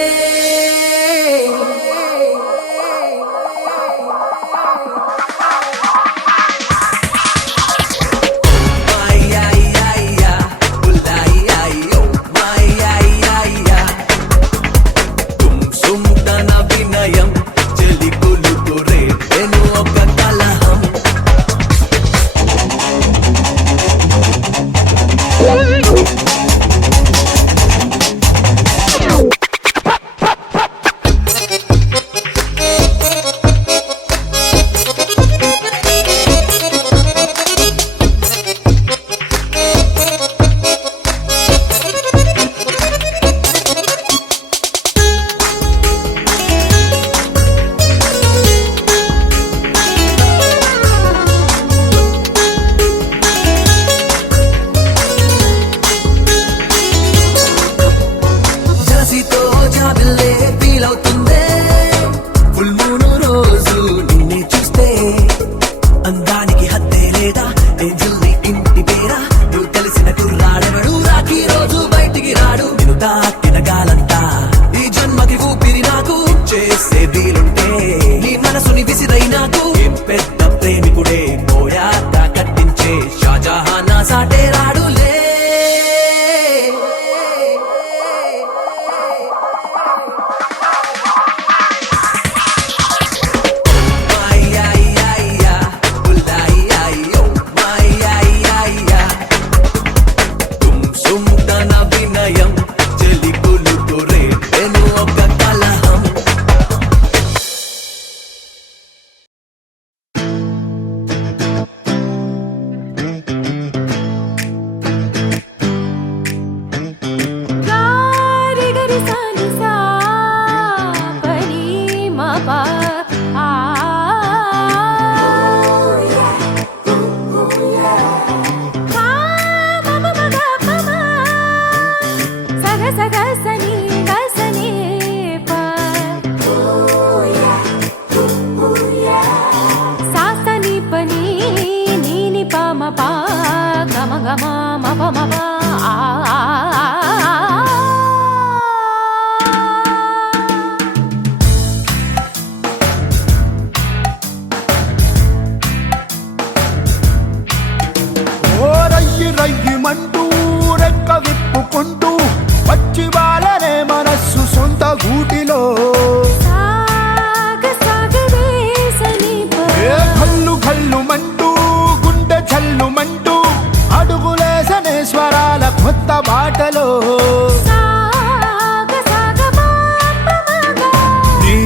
రయ్యమంటూ రెక్క విప్పుకుంటూ వచ్చి వాళ్ళనే మనస్సు సొంత గూటిలో కల్లు కల్లుమంటూ గుండె చల్లుమంటూ అడుగులేసనే స్వరాల కొత్త బాటలో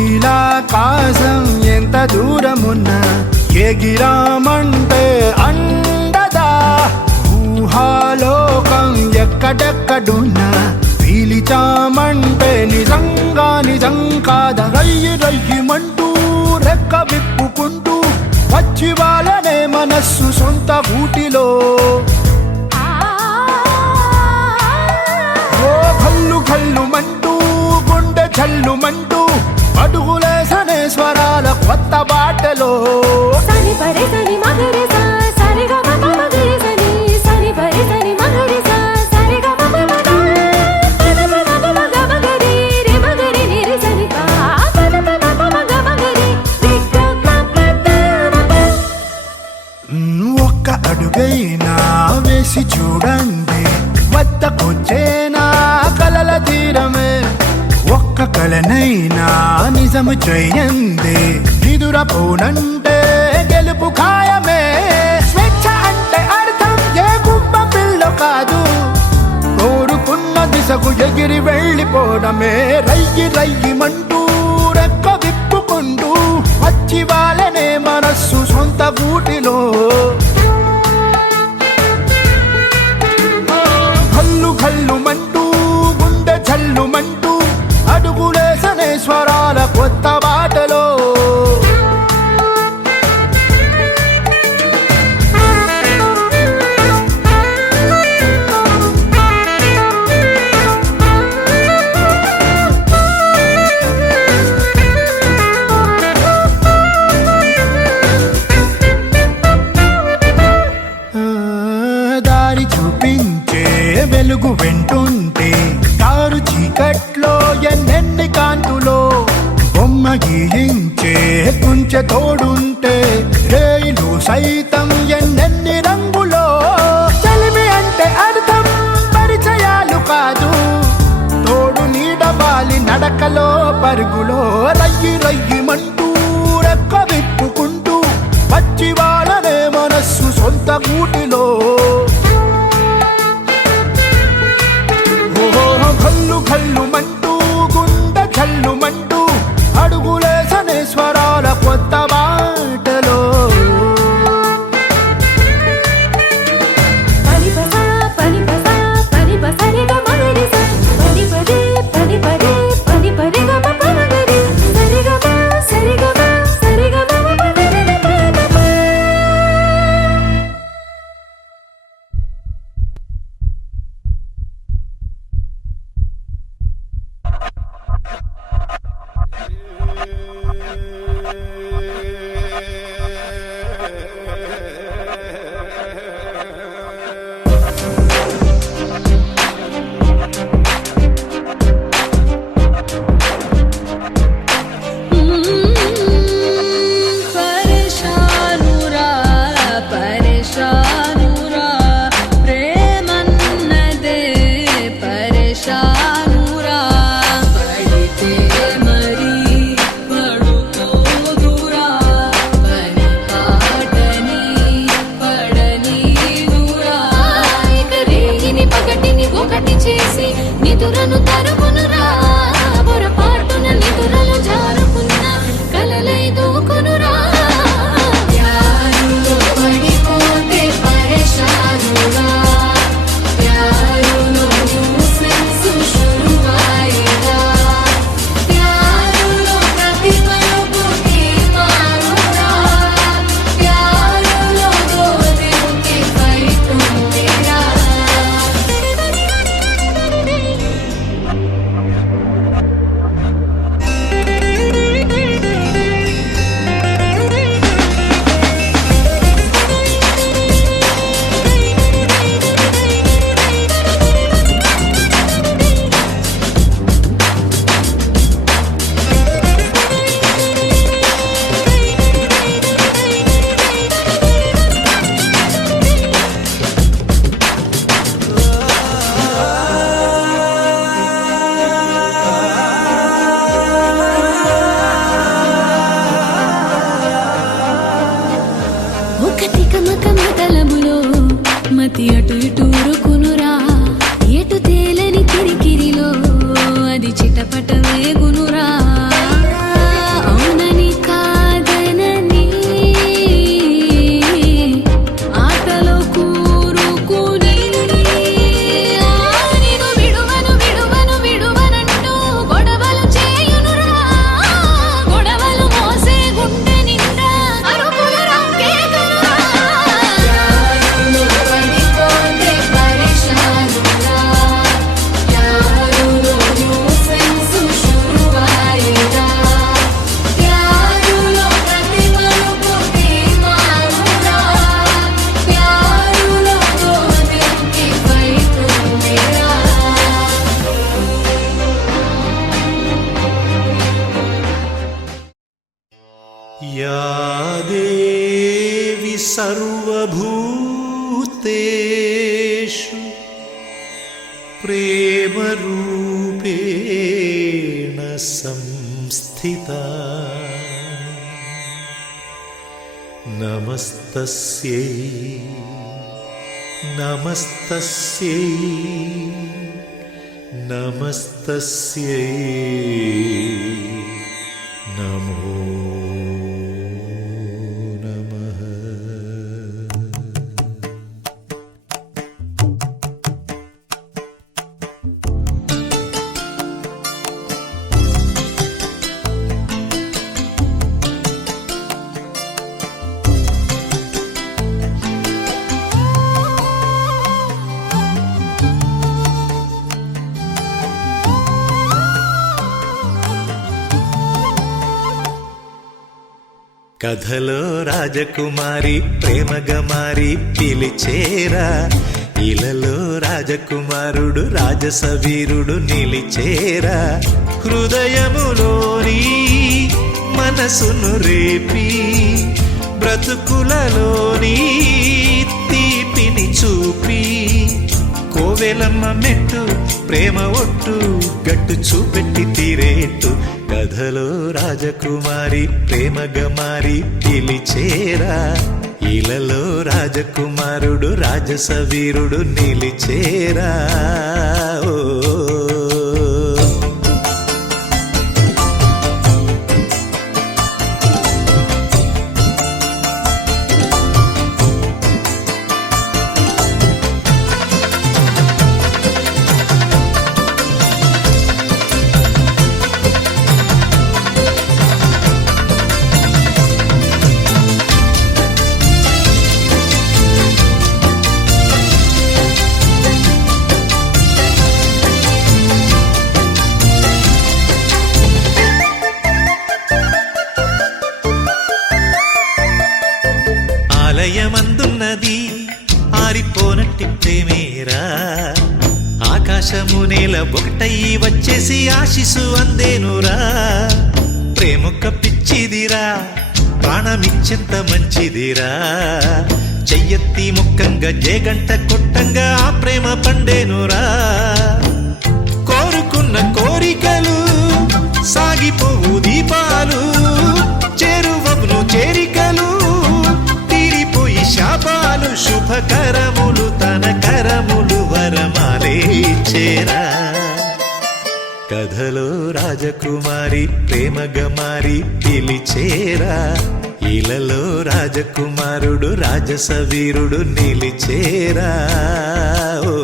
నీలాకాశం ఎంత దూరమున్నా ఎగిరామంటే అండదా ఊహాలోకం ఎక్కడెక్కడున్నా పీలిచామంటే నిజంగా నిజం కాదా రయ్యి రయ్యమంటూ రెక్క విప్పుకుంటూ వచ్చి వాళ్ళనే మనస్సు సొంత గూటిలో ఓ కల్లు కల్లుమంటూ గుండె చల్లుమంటూ అడుగులేసనే స్వరాల కొత్త బాటలో సని పరే సని మగరే సా సరి గ మ మ మగరే సని సని పరే సని మగరే సా సరి గ మ మ మ పద ప మ మ గ మగరే రే మగరే ని రే సని పా పద ప మ మ గ మగరే రి గ మ ప ద మ ఒక్క అడుగైనా వేసి చూడండి వద్దకొచ్చేనా కలల తీరమే ఒక్క కలనైనా నిజము చేయండి నిదురపోనంటే గెలుపు ఖాయమే స్వేచ్ఛ అంటే అర్థం ఏ గుబ్బ పిల్ల కాదు కోరుకున్న దిశకు ఎగిరి వెళ్ళిపోవడమే రయ్యి రయ్యిమంటూ రెక్క విప్పుకుంటూ వచ్చి వాళ్ళనే మనస్సు సొంత గూటిలో కల్లు కల్లుమంటూ గుండె చల్లుమంటూ అడుగులేసనే స్వరాల కొత్త బాటలో చూపించే వెలుగు వెంటుంటే కారు చీకట్లో ఎన్నెన్ని కాంతులో బొమ్మ గీయించే కుంచె తోడుంటే రేయిలు సైతం ఎన్నెన్ని రంగులో చలిమి అంటే అర్థం పరిచయాలు కాదు తోడు నీడవాలి నడకలో పరుగులో రయ్యి రయ్యిమంటూ రెక్క విప్పుకుంటూ వచ్చి వాళ్ళనే మనస్సు సొంత గూటిలో కల్లు కల్లు మంటూ గుండె చల్లు మంటూ అడుగులేసనే స్వరాల కొత్త బాటలో పని పసా పని పసా పని పసరిగ మగరిస పని పదే పని పదే పని పరిగ మగరి సరిగ సరిగ సరిగ పరేషానురా పరేషానురా ప్రేమన్నదే పరేషానురా పడితే మరి పడుకోదురా పని పాటని పడనీదురా ఇక రేగిని పగటిని ఒకటి చేసి నిదురను తరుమునురా పొరపాటున నిదురలు జారుకున్న కలలై దూకునురా ప్యారులో పడిపోతే పరేషానురా ప్యారులో సెన్సు శురువాయిరా ప్యారులో ప్రతి పలుకు తీర్మానురా ప్యారులో దోదింకే ఫైటుందిరా ఒకటి కమకమతలములో మతి అటు ఇటు ఉరుకునురా ఎటు తేలని కిరికిరిలో అది చిటపట వేగునురా అవునని కాదనని ఆటలో కూరుకుని నిన్ను విడువను విడువను విడువనంటూ గొడవలు చేయునురా గొడవలు మోసే గుండె నిండా అరుపులు రంకేతురా ప్యారులో పడిపోతే పరేషానురా ప్యారులో సెన్సు శురువాయిరా ప్యారులో ప్రతి మలుపు తీర్మానురా ప్యారులో దోదింకి ఫైటుందిరా या देवी सर्वभूतेषु प्रेमरूपेण संस्थिता नमस्तस्यै नमस्तस्यै नमस्तस्यै नमो नमः। కథలో రాజకుమారి ప్రేమగా మారి పిలిచేరా ఇలలో రాజకుమారుడు రాజసవీరుడు నిలిచేరా హృదయములోని మనసును రేపి బ్రతుకులలోని తీపిని చూపి కోవెలమ్మ మెట్టు ప్రేమ ఒట్టు గట్టు చూపెట్టి తీరేట్టు కథలో రాజకుమారి ప్రేమగా మారి పిలిచేరా ఇలలో రాజకుమారుడు రాజసవీరుడు నిలిచేరా ఓ ఆలయమందున్నది ఆరిపోనట్టి ప్రేమేరా ఆకాశము నేల ఒకటయ్యి వచ్చేసి ఆశిసు అందేనురా ప్రేమొక్క పిచ్చిదిరా ప్రాణమిచ్చెంత మంచిదిరా చెయ్యెత్తి ముక్కంగా జేగంట కొట్టంగా ఆ ప్రేమ పండేనురా కోరుకున్న కోరికలు సాగిపోవు దీపాలు చేరువను చేరికలు శాపాలు శుభకరములు తన కరములు వరమాలే చేరా కథలో రాజకుమారి ప్రేమగా మారి పిలిచేరా ఇలలో రాజకుమారుడు రాజసవీరుడు నిలిచేరా ఓ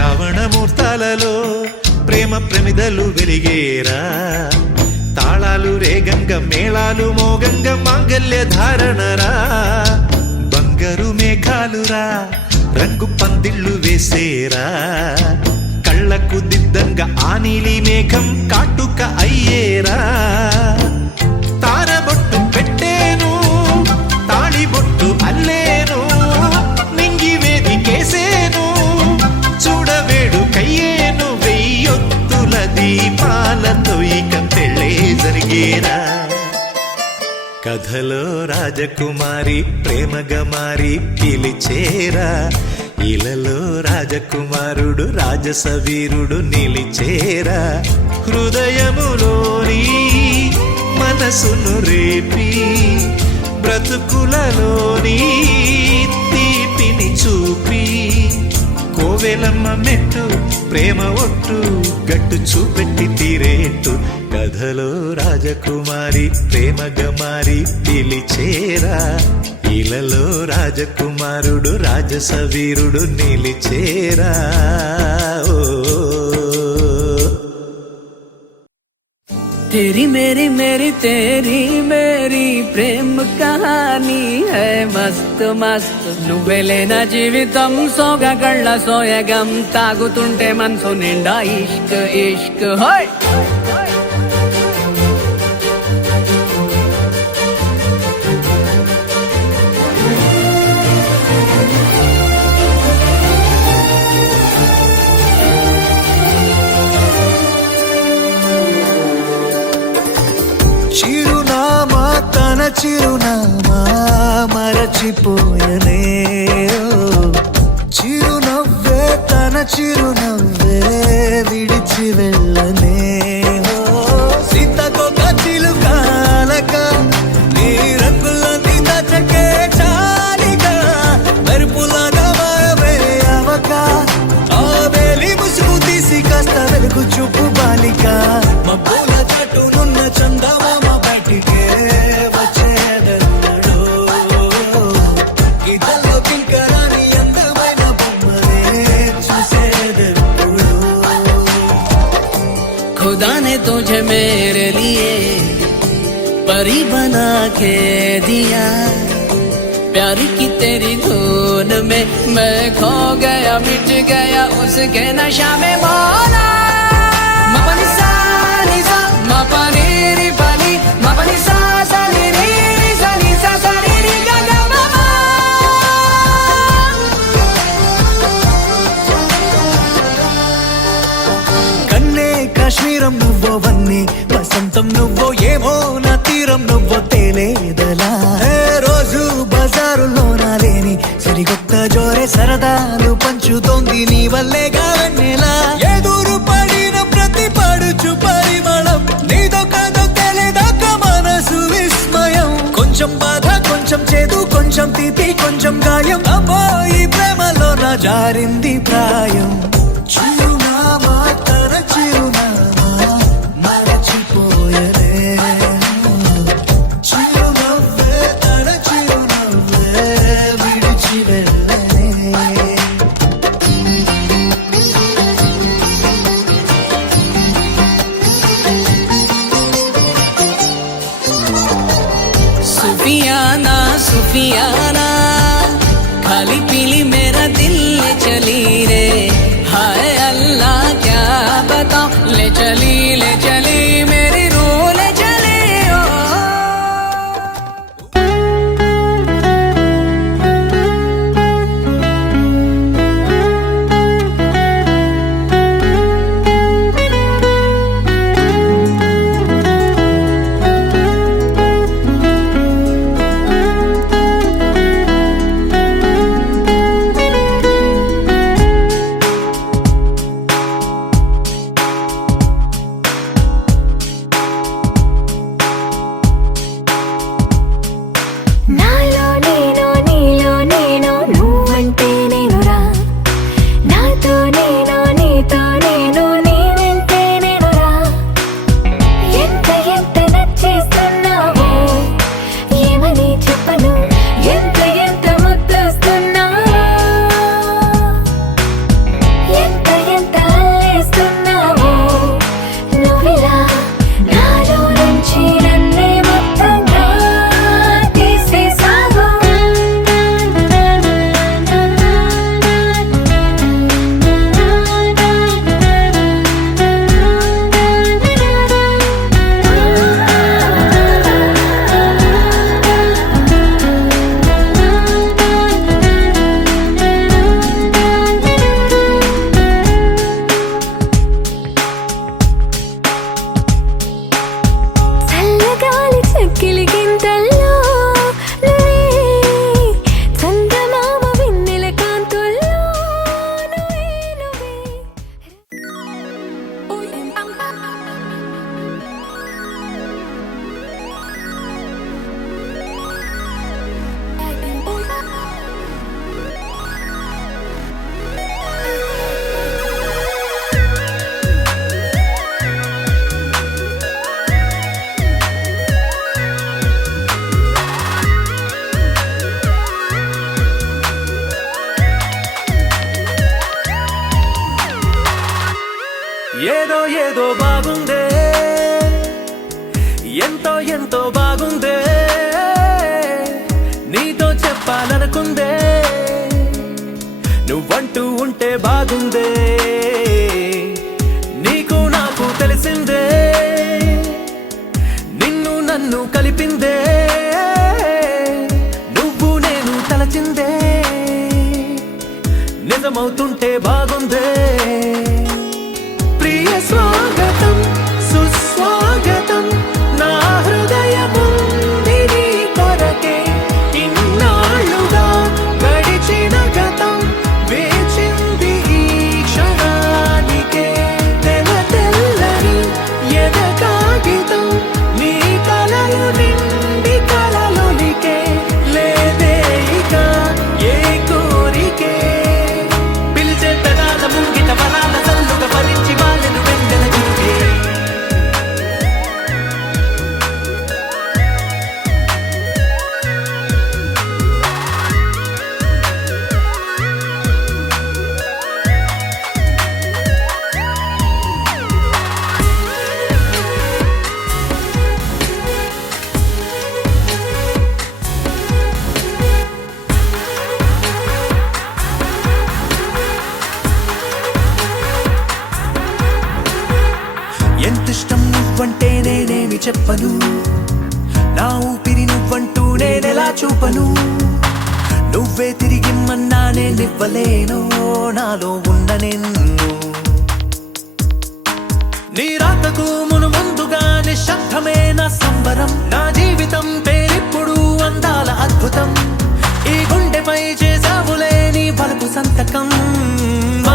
శ్రావణమూర్తాలలో ప్రేమ ప్రమిదలు వెలిగేరా తాళాలు రేగంగ మేళాలు మోగంగ మాంగల్య ధారణరా బంగారు మేఘాలురా రంగు పందిళ్ళు వేసేరా కళ్ళకు దిద్దంగా ఆ నీలి మేఘం కాటుక అయ్యేరా తారబొట్టు పెట్టేను తాళిబొట్టు అల్లేను నింగి వేదికేసేను చూడవేడు కయ్యేను వెయ్యొత్తుల దీపాలతో ఇక పెళ్ళే జరిగేరా కథలో రాజకుమారి ప్రేమగా మారి పిలిచేరా ఇలలో రాజకుమారుడు రాజసవీరుడు నిలిచేరా హృదయములోని మనసును రేపి బ్రతుకులలోని తీపిని చూపి కోవెలమ్మ మెట్టు ప్రేమ ఒట్టు గట్టు చూపెట్టి తీరేట్టు కథలో రాజకుమారి ప్రేమగా మారి పిలిచేరా ఇలలో రాజకుమారుడు రాజసవీరుడు నిలిచేరా ఓ तेरी मेरी मेरी तेरी मेरी प्रेम कहानी है मस्त मस्त నువ్వెలేనా జీవితం సోగగళ్ళ సోయగం తాగుతుంటే మనసు నిండా ఇష్క్ ఇష్క్ హోయ్ చిరునామా తన చిరునామా మరచిపోయనే చిరునవ్వే తన చిరునవ్వే విడిచి వెళ్ళనే సీతకొక చిలుకాలక నీ రంగులన్నీ దచకే के दिया प्यार की तेरी धुन में मैं खो गया मिट गया उसके नशा में बोला मपनी सा नी सा मपनी री पनी मपनी सा सा नी री री सा नी सा सा री री गा गा मा मा కన్నే కాశ్మీరం నువ్వో వన్నే వసంతం నువ్వో ఏమో నా తీరం నువ్వో తేలేదలా రోజు బజారులో నా లేని సరికొత్త జోరే సరదాలు పంచుతోంది నీ వల్లేగా వెన్నెలా ఎదురు పడిన ప్రతి పడుచు పరిమళం నీదో కాదో తెలియదాక మనసు విస్మయం కొంచెం బాధ కొంచెం చేదు కొంచెం తీపి కొంచెం గాయం అమ్మో ఈ ప్రేమలో నా జారింది ప్రాయం చిరునామా తన చిరునామా మరచిపోయలే చిరునవ్వే తన చిరునవ్వే విడిచి వెళ్ళలే सुफियाना सुफियाना खाली पीली मेरा दिल ले चली रे हाय अल्लाह क्या बताऊं ले चली मेरी रूह ले चली ओ నాలో నేను నీలో నేను నువ్వంటే నేనురా నాతో నేను నీతో నేను నీ వెంటే నేనురా ఎంత ఎంత నచ్చేస్తున్నావో ఏమని చెప్పను ఎంత ఎంత ముద్దొస్తున్నావో ఎంత ఎంత అల్లేస్తున్నావో నువ్విలా నాలో నుంచి నన్నే మొత్తంగా తీసేసావో చల్లగాలి చెక్కిలి గింతల్లో నువ్వే చందమామ వెన్నెల కాంతుల్లో నువ్వే ఏదో ఏదో బాగుందే ఎంతో ఎంతో బాగుందే నీతో చెప్పాలనుకుందే నువ్వంటూ ఉంటే బాగుందే నీకు నాకు తెలిసిందే నిన్ను నన్ను కలిపిందే నువ్వు నేను తలచిందే నిజమవుతుంటే బాగుందే ప్రియ స్వాగతం సుస్వాగతం నా హృదయముంది నీ కొరకే ఇన్నాళ్ళుగా గడిచిన గతం వేచింది ఈ క్షణానికే తెల్ల తెల్లని ఎద కాగితం నీ కలలు నిండి కలలొలికే లేదే ఇక ఏ కోరికే పిలిచే పెదాల చూపను నువ్వే తిరిగిమ్మన్నానే నివ్వలేను నాలో ఉన్న నిన్ను నీ రాతకు మును ముందుగా నిశ్శబ్దమే నా సంబరం నా జీవితం పేరిప్పుడు అందాల అద్భుతం ఈ గుండెపై చేసావులే నీ బలపు సంతకం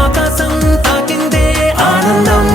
ఆకాశం తాకిందే ఆనందం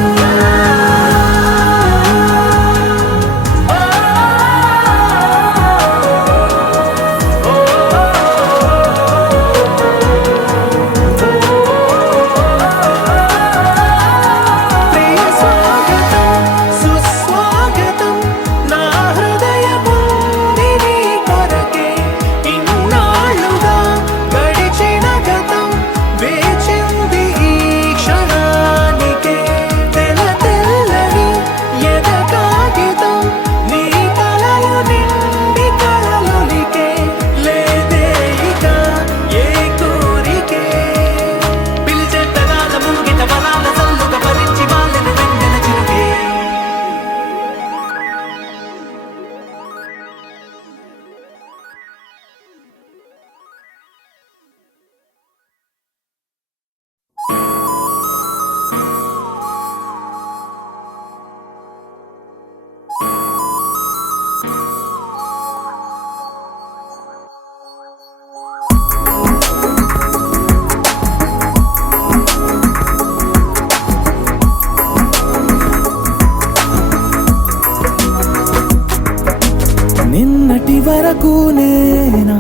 నిన్నటి వరకు నేనా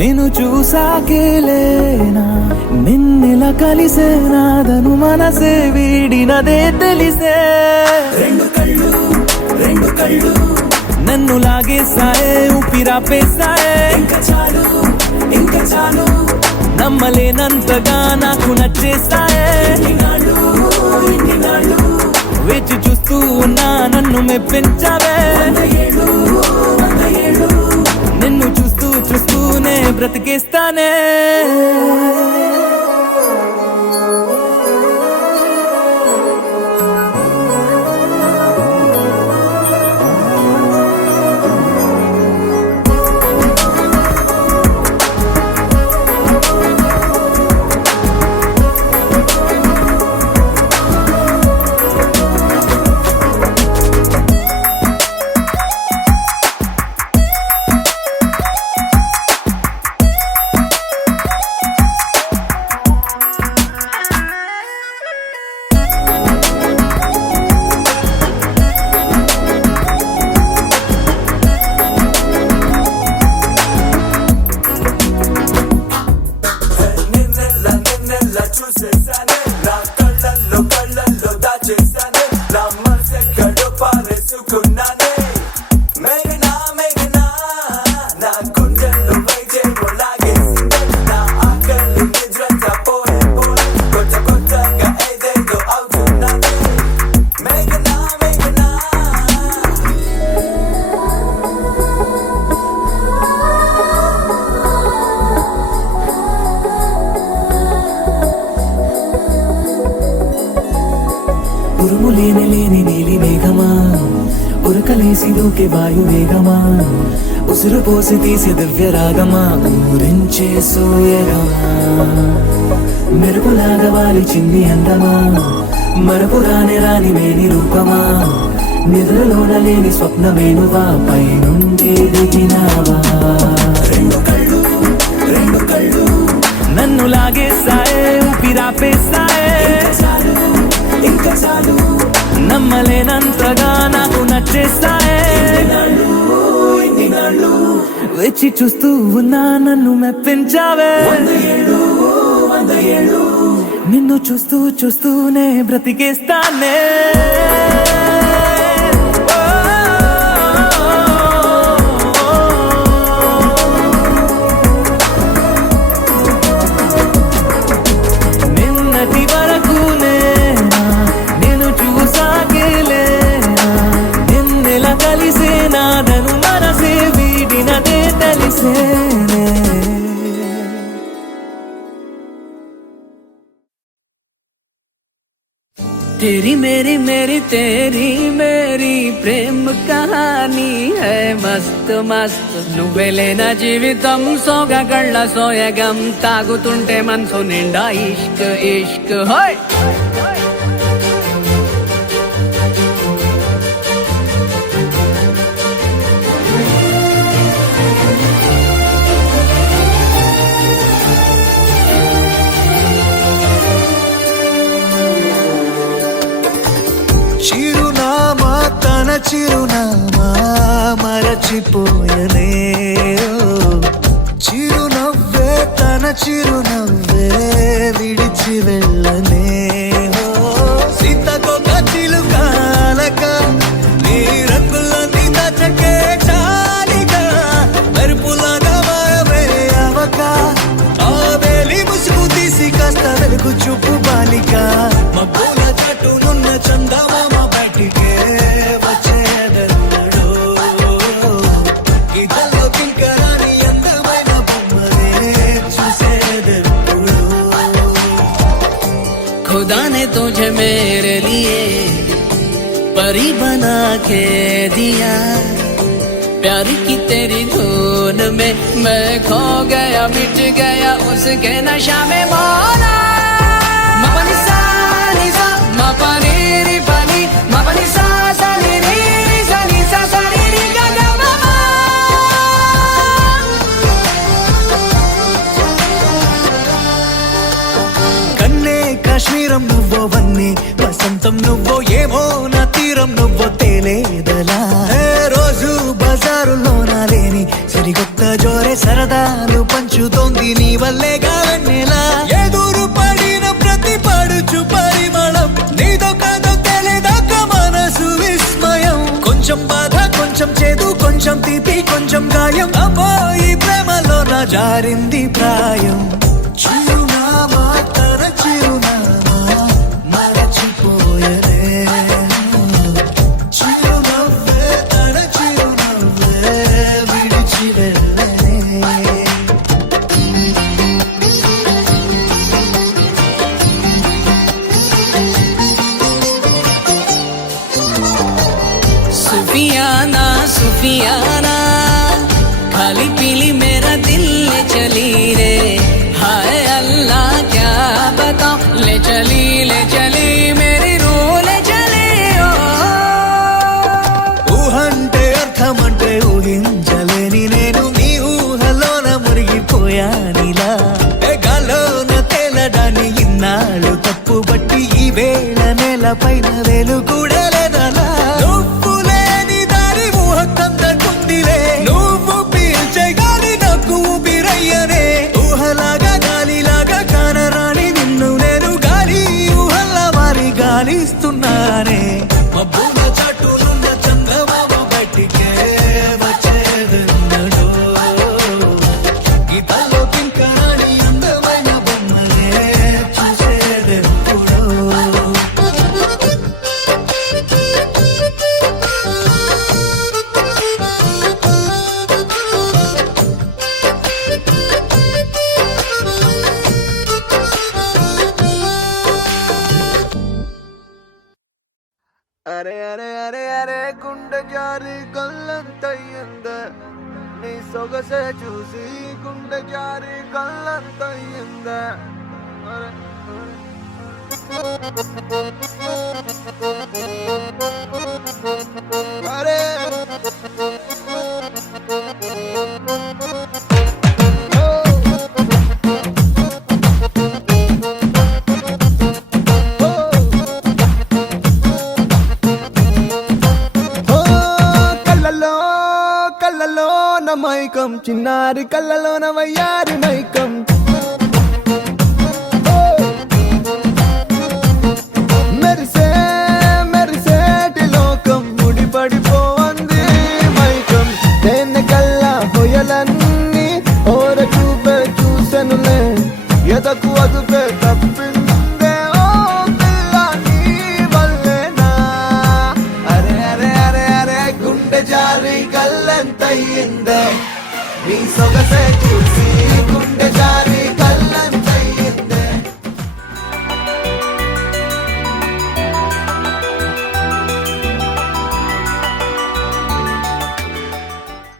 నేను చూసాకేలేనా నిన్నెలా కలిసేనాదను మనసే వీడినదే తెలిసే రెండు కళ్ళు నన్ను లాగేసాయే ఊపిరాపేసాయే ఇంకా చాలు నమ్మలేనంతగా నాకు నచ్చేసాయే వేచి చూస్తూ ఉన్నా నన్ను మెప్పించావే నిన్ను చూస్తూనే బ్రతికేస్తానే ఉరుములేని నీలి మేఘమా ఉరకలేసి దూకే వాయు వేగమా ఉసురు పోసి తీసి దివ్య రాగమా ఊరించే సూయగమా మెరుపులాగా వాలి చింది అందమా మరపు రాని మేని రూపమా నిద్రలోన లేని స్వప్నమేనువా పై నుండి దిగినావా రెండు కళ్ళు నన్ను లాగేసాయే ఊపిరాపేసాయే ఇంకా చాలు నమ్మలేనంతగా నాకు నచ్చేసాయే వేచి చూస్తూ ఉన్నా నన్ను మెప్పించావే నిన్ను చూస్తూనే బ్రతికేస్తానే నిన్నటి వరకు నేను చూసాకేలేనా నిన్నెలా కలిసేనాదను మనసే వీడినదే తెలిసేనే तेरी मेरी मेरी तेरी मेरी प्रेम कहानी है मस्त मस्त నువ్వెలేన జీవితం సోగగళ్ళ సోయగం తాగుతుంటే మనసు నిండా ఇష్క్ ఇష్క్ హోయ్ చిరునామా తన చిరునామా మరచిపోయనే చిరునవ్వే తన చిరునవ్వే విడిచి వెళ్ళనే సీతకొక చిలుకాలక నీ రంగులన్నీ దచకే చాలిగా మెరుపులాగా మాయమే అవక ఆ వేలి ముసుగు తీసి కాస్త వెలుగు చూపు బాలిక మబ్బుల చాటునున్న చందమామ బయటికే వచ్చేదన్నాడు ఇదల్లో కింకరాని అందమైన బొమ్మనే చూసేదెప్పుడు खुदा ने तुझे मेरे लिए परी बना के दिया प्यार की तेरी धुन में मैं खो गया मिट गया उसके नशा में मौला मपनी सा नी सा मपनी री पनी मपनी सा सा नी री री सा नी सा सा री री गा गा मा मा కన్నే కాశ్మీరం నువ్వో వన్నే వసంతం నువ్వో ఏమో నా తీరం నువ్వో తేలేదలా రోజు బజారులోన లేని సరికొత్త జోరే సరదాలు పంచుతోంది నీ వల్లేగా వెన్నెలా ఎదురు పడిన ప్రతి పడుచు పరిమళం నీదో కాదో తెలియదాక మనసు విస్మయం కొంచెం బాధ కొంచెం చేదు కొంచెం తీపి కొంచెం గాయం అమ్మో ఈ ప్రేమలో నా జారింది ప్రాయం చిరునామా తన చిరునామా మరచిపోయనే చిరునవ్వే తన చిరునవ్వే విడిచి వెళ్ళనే सुफियाना सुफियाना खाली पीली मेरा दिल ले चली रे हाय अल्लाह क्या बताऊं ले चली मेरी रूह ले चली ओ ఊహంటే అర్థమంటే ఊహించలేని నేను నీ ఊహలోన మురిగిపోయానిలా గాల్లోన తేలడాన్ని ఇన్నాళ్ళు తప్పుబట్టి ఈ వేళ నేల పైన వేలు కూడా లేదలా నువ్వు లేని దారి ఊహకందకుందిలే నువ్వు పీల్చే గాలి నాకు ఊపిరయ్యనే ఊహలాగా గాలిలాగా కానరాని నిన్ను నేను గాలి ఊహల్లా మారి గాలిస్తున్నానే మబ్బుల చాటునున్న చందమామ బయటికే వచ్చేదన్నాడు గీతల్లో కింకరాని అందమైన బొమ్మనే చూసేదెప్పుడు అరే అరే అరే అరే గుండె జారి కళ్ళంతయ్యింద నీ సొగసే చూసి గుండె జారి కళ్ళంతయ్యింద అరే కళ్ళలోన మైకం చిన్నారి కళ్ళలోన వయ్యారి మైకం మెరిసే మెరిసేటి లోకం ముడిపడిపోంది మైకం దేన్ని కల్లా హొయలన్నీ ఓర చూపే చూసెనులే ఎదకు అదుపే తప్పిందే ఓ పిల్ల నీ వల్లేనా అరే అరే అరే అరే గుండె జారి కళ్ళంతయ్యిందే నీ సొగసే చూసి గుండె జారి